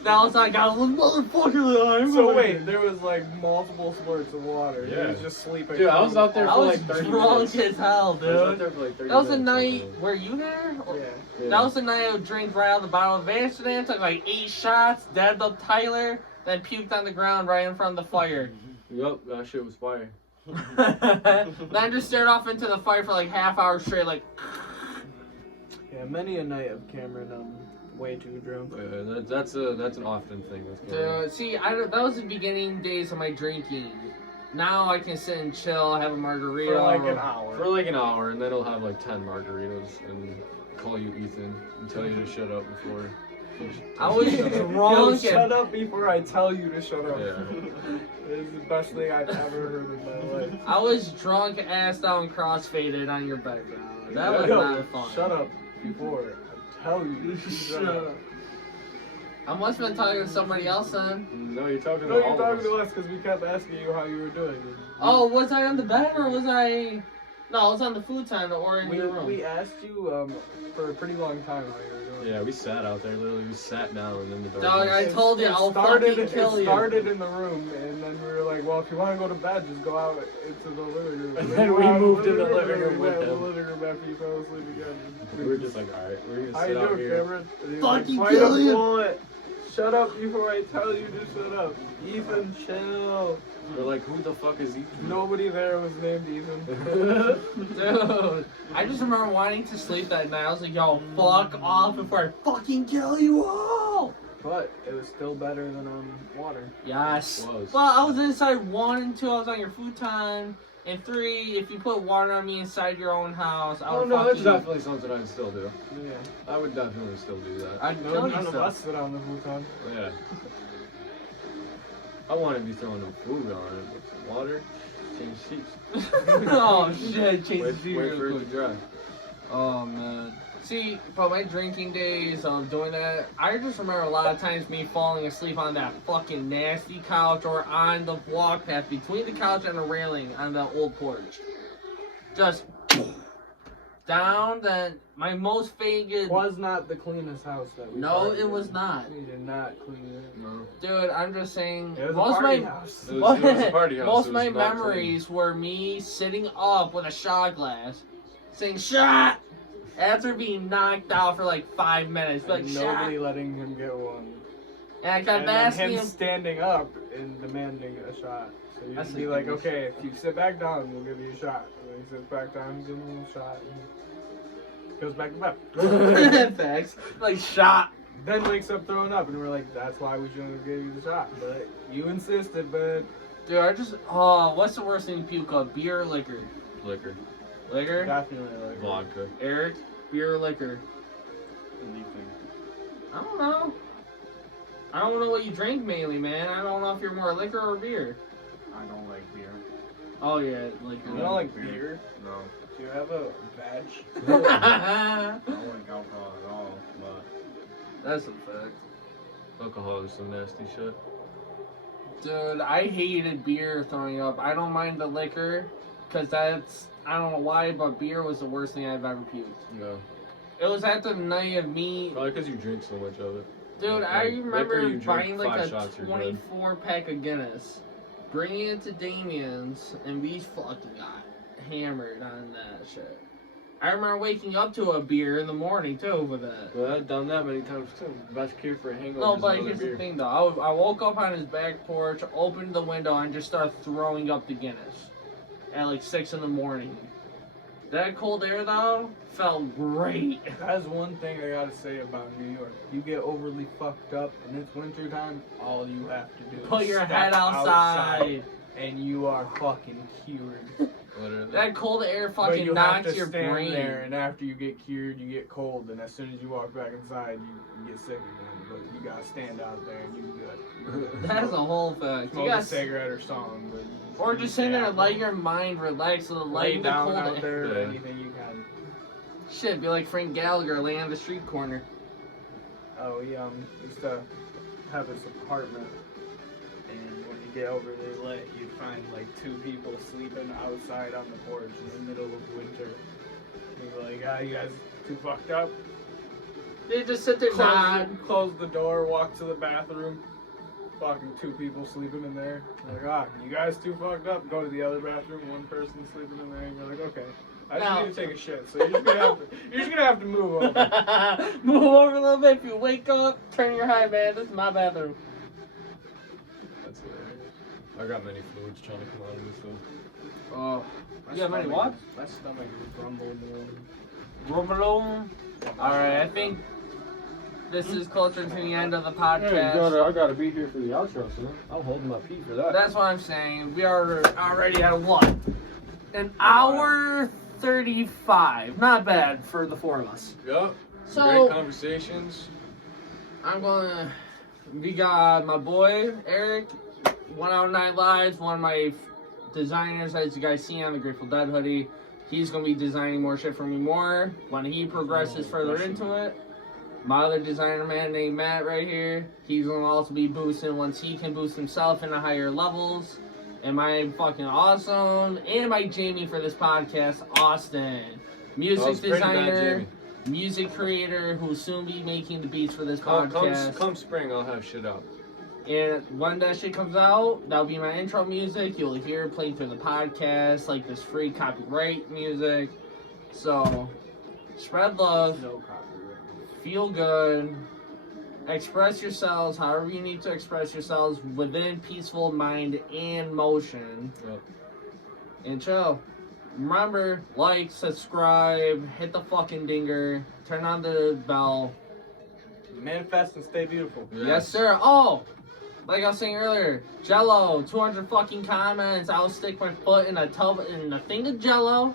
That was like, I was motherfucker. I'm So going- wait, there was like multiple splurts of water. He Yeah. was just sleeping. Dude, I was out there I for was like 30 drunk minutes. as hell, I was out dude. there for like 30 That was the minutes, night. something. Were you there? Yeah. Yeah. That was the night I would drink right out of the bottle of Amsterdam, took like 8 shots, dead up Tyler, then puked on the ground right in front of the fire. Yup, that shit was fire. Then just stared off into the fire for like half hour straight, like. Yeah, many a night of Cameron, way too drunk. That's an often thing that's going on. See, that was the beginning days of my drinking. Now I can sit and chill, have a margarita. For like an hour. For like an hour, and then he'll have like 10 margaritas and call you Ethan and tell you to shut up before. I was Yo, drunk shut and up before I tell you to shut up. Yeah. This is the best thing I've ever heard in my life. I was drunk, ass down, cross-faded on your bed, bro. That was Yo, not fun. Shut up before I tell you to shut up. I must have been talking to somebody else then. No, you're talking No, to all you're of talking us. to us because we kept asking you how you were doing. Oh, was I on the bed or was I? No, I was on the futon or in We, your room. we asked you for a pretty long time how you were doing. Yeah, we sat out there, literally, we sat down and then the door Dog, I closed. told you, I'll fucking kill it you. started in the room, and then we were like, well, if you want to go to bed, just go out into the living room. And then we moved to the living room with the him. living room after you fell asleep again. We were just like, alright, we're gonna How sit you out doing, here. Cameron? And he's Fucking like, kill "Fight you." up, bullet. Shut up before I tell you to shut up. Ethan, chill. We're like, who the fuck is Ethan? Nobody there was named Ethan. Dude, I just remember wanting to sleep that night. I was like, yo, fuck off before I fucking kill you all. But it was still better than water. Yes. It was. Well, I was inside 1 and 2. I was on your futon. And 3, if you put water on me inside your own house, I Oh would no, that's fucking. definitely something I'd still do. Yeah. I would definitely still do that. I'd No, kill you none of still. us sit on the futon. Yeah. I wouldn't be throwing no food on it, but some water, change sheets. Oh shit, change Wait, the wait for it to quick. dry. Oh man. See, but my drinking days of doing that, I just remember a lot of times me falling asleep on that fucking nasty couch or on the walk path between the couch and the railing on the old porch. Just down. Then my most favorite. Was not the cleanest house that we No, parked it in. was not. We did not clean it. No. Dude, I'm just saying. It was most a of party my house. It was a party house. most it of was my not memories were me sitting up with a shot glass, saying "shot" after being knocked out for like 5 minutes, like And "shot," nobody letting him get one. and I kept And then asking him him. standing up and demanding a shot. So you'd That's be the like, biggest- okay, if you sit back down, we'll give you a shot. And then he sits back down, give him a shot, and goes back to bed. Facts, like shot. Then wakes up throwing up, and we're like, that's why we shouldn't have gave you the shot. But you insisted, but Dude, I just what's the worst thing to puke up? Beer or liquor? Liquor. Liquor. definitely like Vodka. Eric, beer or liquor? Anything. I don't know. I don't know what you drink mainly, man. I don't know if you're more liquor or beer. I don't like beer. Oh yeah, like You don't like beer? No. Do you have a veg? I don't like alcohol at all, but That's a fact. alcohol is some nasty shit. Dude, I hated beer throwing up. I don't mind the liquor, cause I don't know why, but beer was the worst thing I've ever puked. No. It was at the night of me. Probably because you drink so much of it. Dude, I Liquor, remember you drink buying like 5 a shots, you're good. 24 pack of Guinness, bringing it to Damien's, and we fucking got hammered on that shit. I remember waking up to a beer in the morning too with that. Well, I've done that many times too. Best cure for a hangover. No, is but another here's beer. the thing though. I woke up on his back porch, opened the window, and just started throwing up the Guinness at like 6 in the morning. That cold air though felt great. That's one thing I gotta say about New York. You get overly fucked up and it's winter time, all you have to do Put is your step head outside. and you are fucking cured. Literally. That cold air But fucking you have knocks to your stand brain. there, and after you get cured, you get cold, and as soon as you walk back inside, you get sick again. But you gotta stand out there and you good. That's a whole fact. You Smoke a got cigarette or something. But or you just sit there stay and out let your mind relax with the lay light the down cold out air. there, Yeah. anything you can. Shit, be like Frank Gallagher laying on the street corner. Oh, we used to have this apartment, and when you get overly lit, you'd find like 2 people sleeping outside on the porch in the middle of winter. You'd be like, ah, you guys too fucked up? They just sit there nod. Close the door, walk to the bathroom. Fucking 2 people sleeping in there. You're like, ah, you guys too fucked up? Go to the other bathroom, 1 person sleeping in there, and you're like, okay. I just No. need to take a shit, so you're just gonna have to move over. Move over a little bit. If you wake up, turn your head, man. This is my bathroom. That's hilarious. I got many fluids trying to come out of me, so. Oh, you got many stomach- what? My stomach grumbled. Rumble. All right, I think this is closer to the end of the podcast. I gotta be here for the outro, son. I'm holding my pee for that. That's what I'm saying. We are already at what? An hour 35. Not bad for the 4 of us. Yep. So Great conversations. I'm gonna. We got my boy Eric, 9lives, one of my designers, as you guys see on the Grateful Dead hoodie. He's gonna be designing more shit for me more when he progresses further into it. My other designer man named Matt right here, he's gonna also be boosting once he can boost himself into higher levels. And my fucking awesome, and my Jamie for this podcast, Austin, music designer, music creator who'll soon be making the beats for this podcast. Come spring, I'll have shit up. And when that shit comes out, that'll be my intro music. You'll hear it playing through the podcast, like this free copyright music. So, spread love, No copyright. feel good, express yourselves however you need to express yourselves within peaceful mind and motion. Yep. And chill. Remember, like, subscribe, hit the fucking dinger, turn on the bell. Manifest and stay beautiful. Yes, sir. Oh, like I was saying earlier, Jello, 200 fucking comments. I'll stick my foot in a thing of Jello.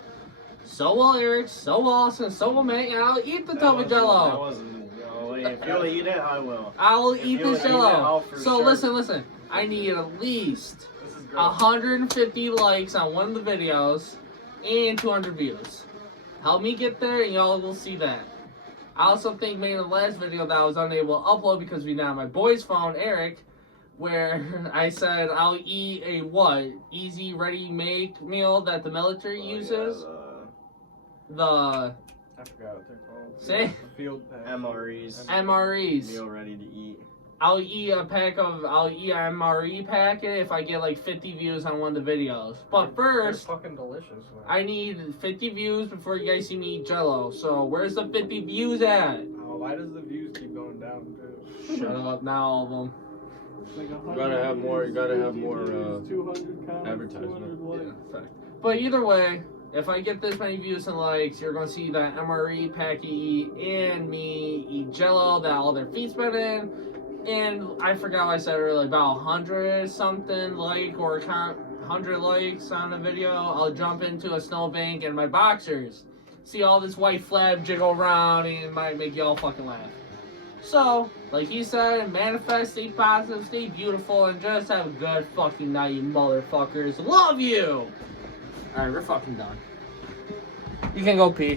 So will Eric. So will Austin. So will Matt. And I'll eat the tub of That Jello. wasn't. No, if you'll eat it, I will. I will If eat you'll this eat it, Jello. I'll for So sure. listen. I need at least This is great. 150 likes on one of the videos and 200 views. Help me get there, and y'all will see that. I also think maybe the last video that I was unable to upload because we didn't have my boy's phone, Eric, where I said I'll eat a what? Easy ready make meal that the military uses. The I forgot what they're called. Say? Field pack. MREs. MREs. Meal ready to eat. I'll eat an MRE packet if I get like 50 views on one of the videos. But first, They're fucking delicious. Man. I need 50 views before you guys see me eat Jello. So where's the 50 views at? Oh, why does the views keep going down too? Shut up now, all of them. Like You gotta have more 200 comments, advertisement. 200 likes. But either way, if I get this many views and likes, you're gonna see that MRE packet eat and me eat Jello that all their feet's been in. And I forgot what I said earlier, about 100 something like or 100 likes on the video, I'll jump into a snowbank and my boxers. See all this white flab jiggle around and it might make y'all fucking laugh. So, like he said, manifest, stay positive, stay beautiful, and just have a good fucking night, you motherfuckers. Love you! Alright, we're fucking done. You can go pee.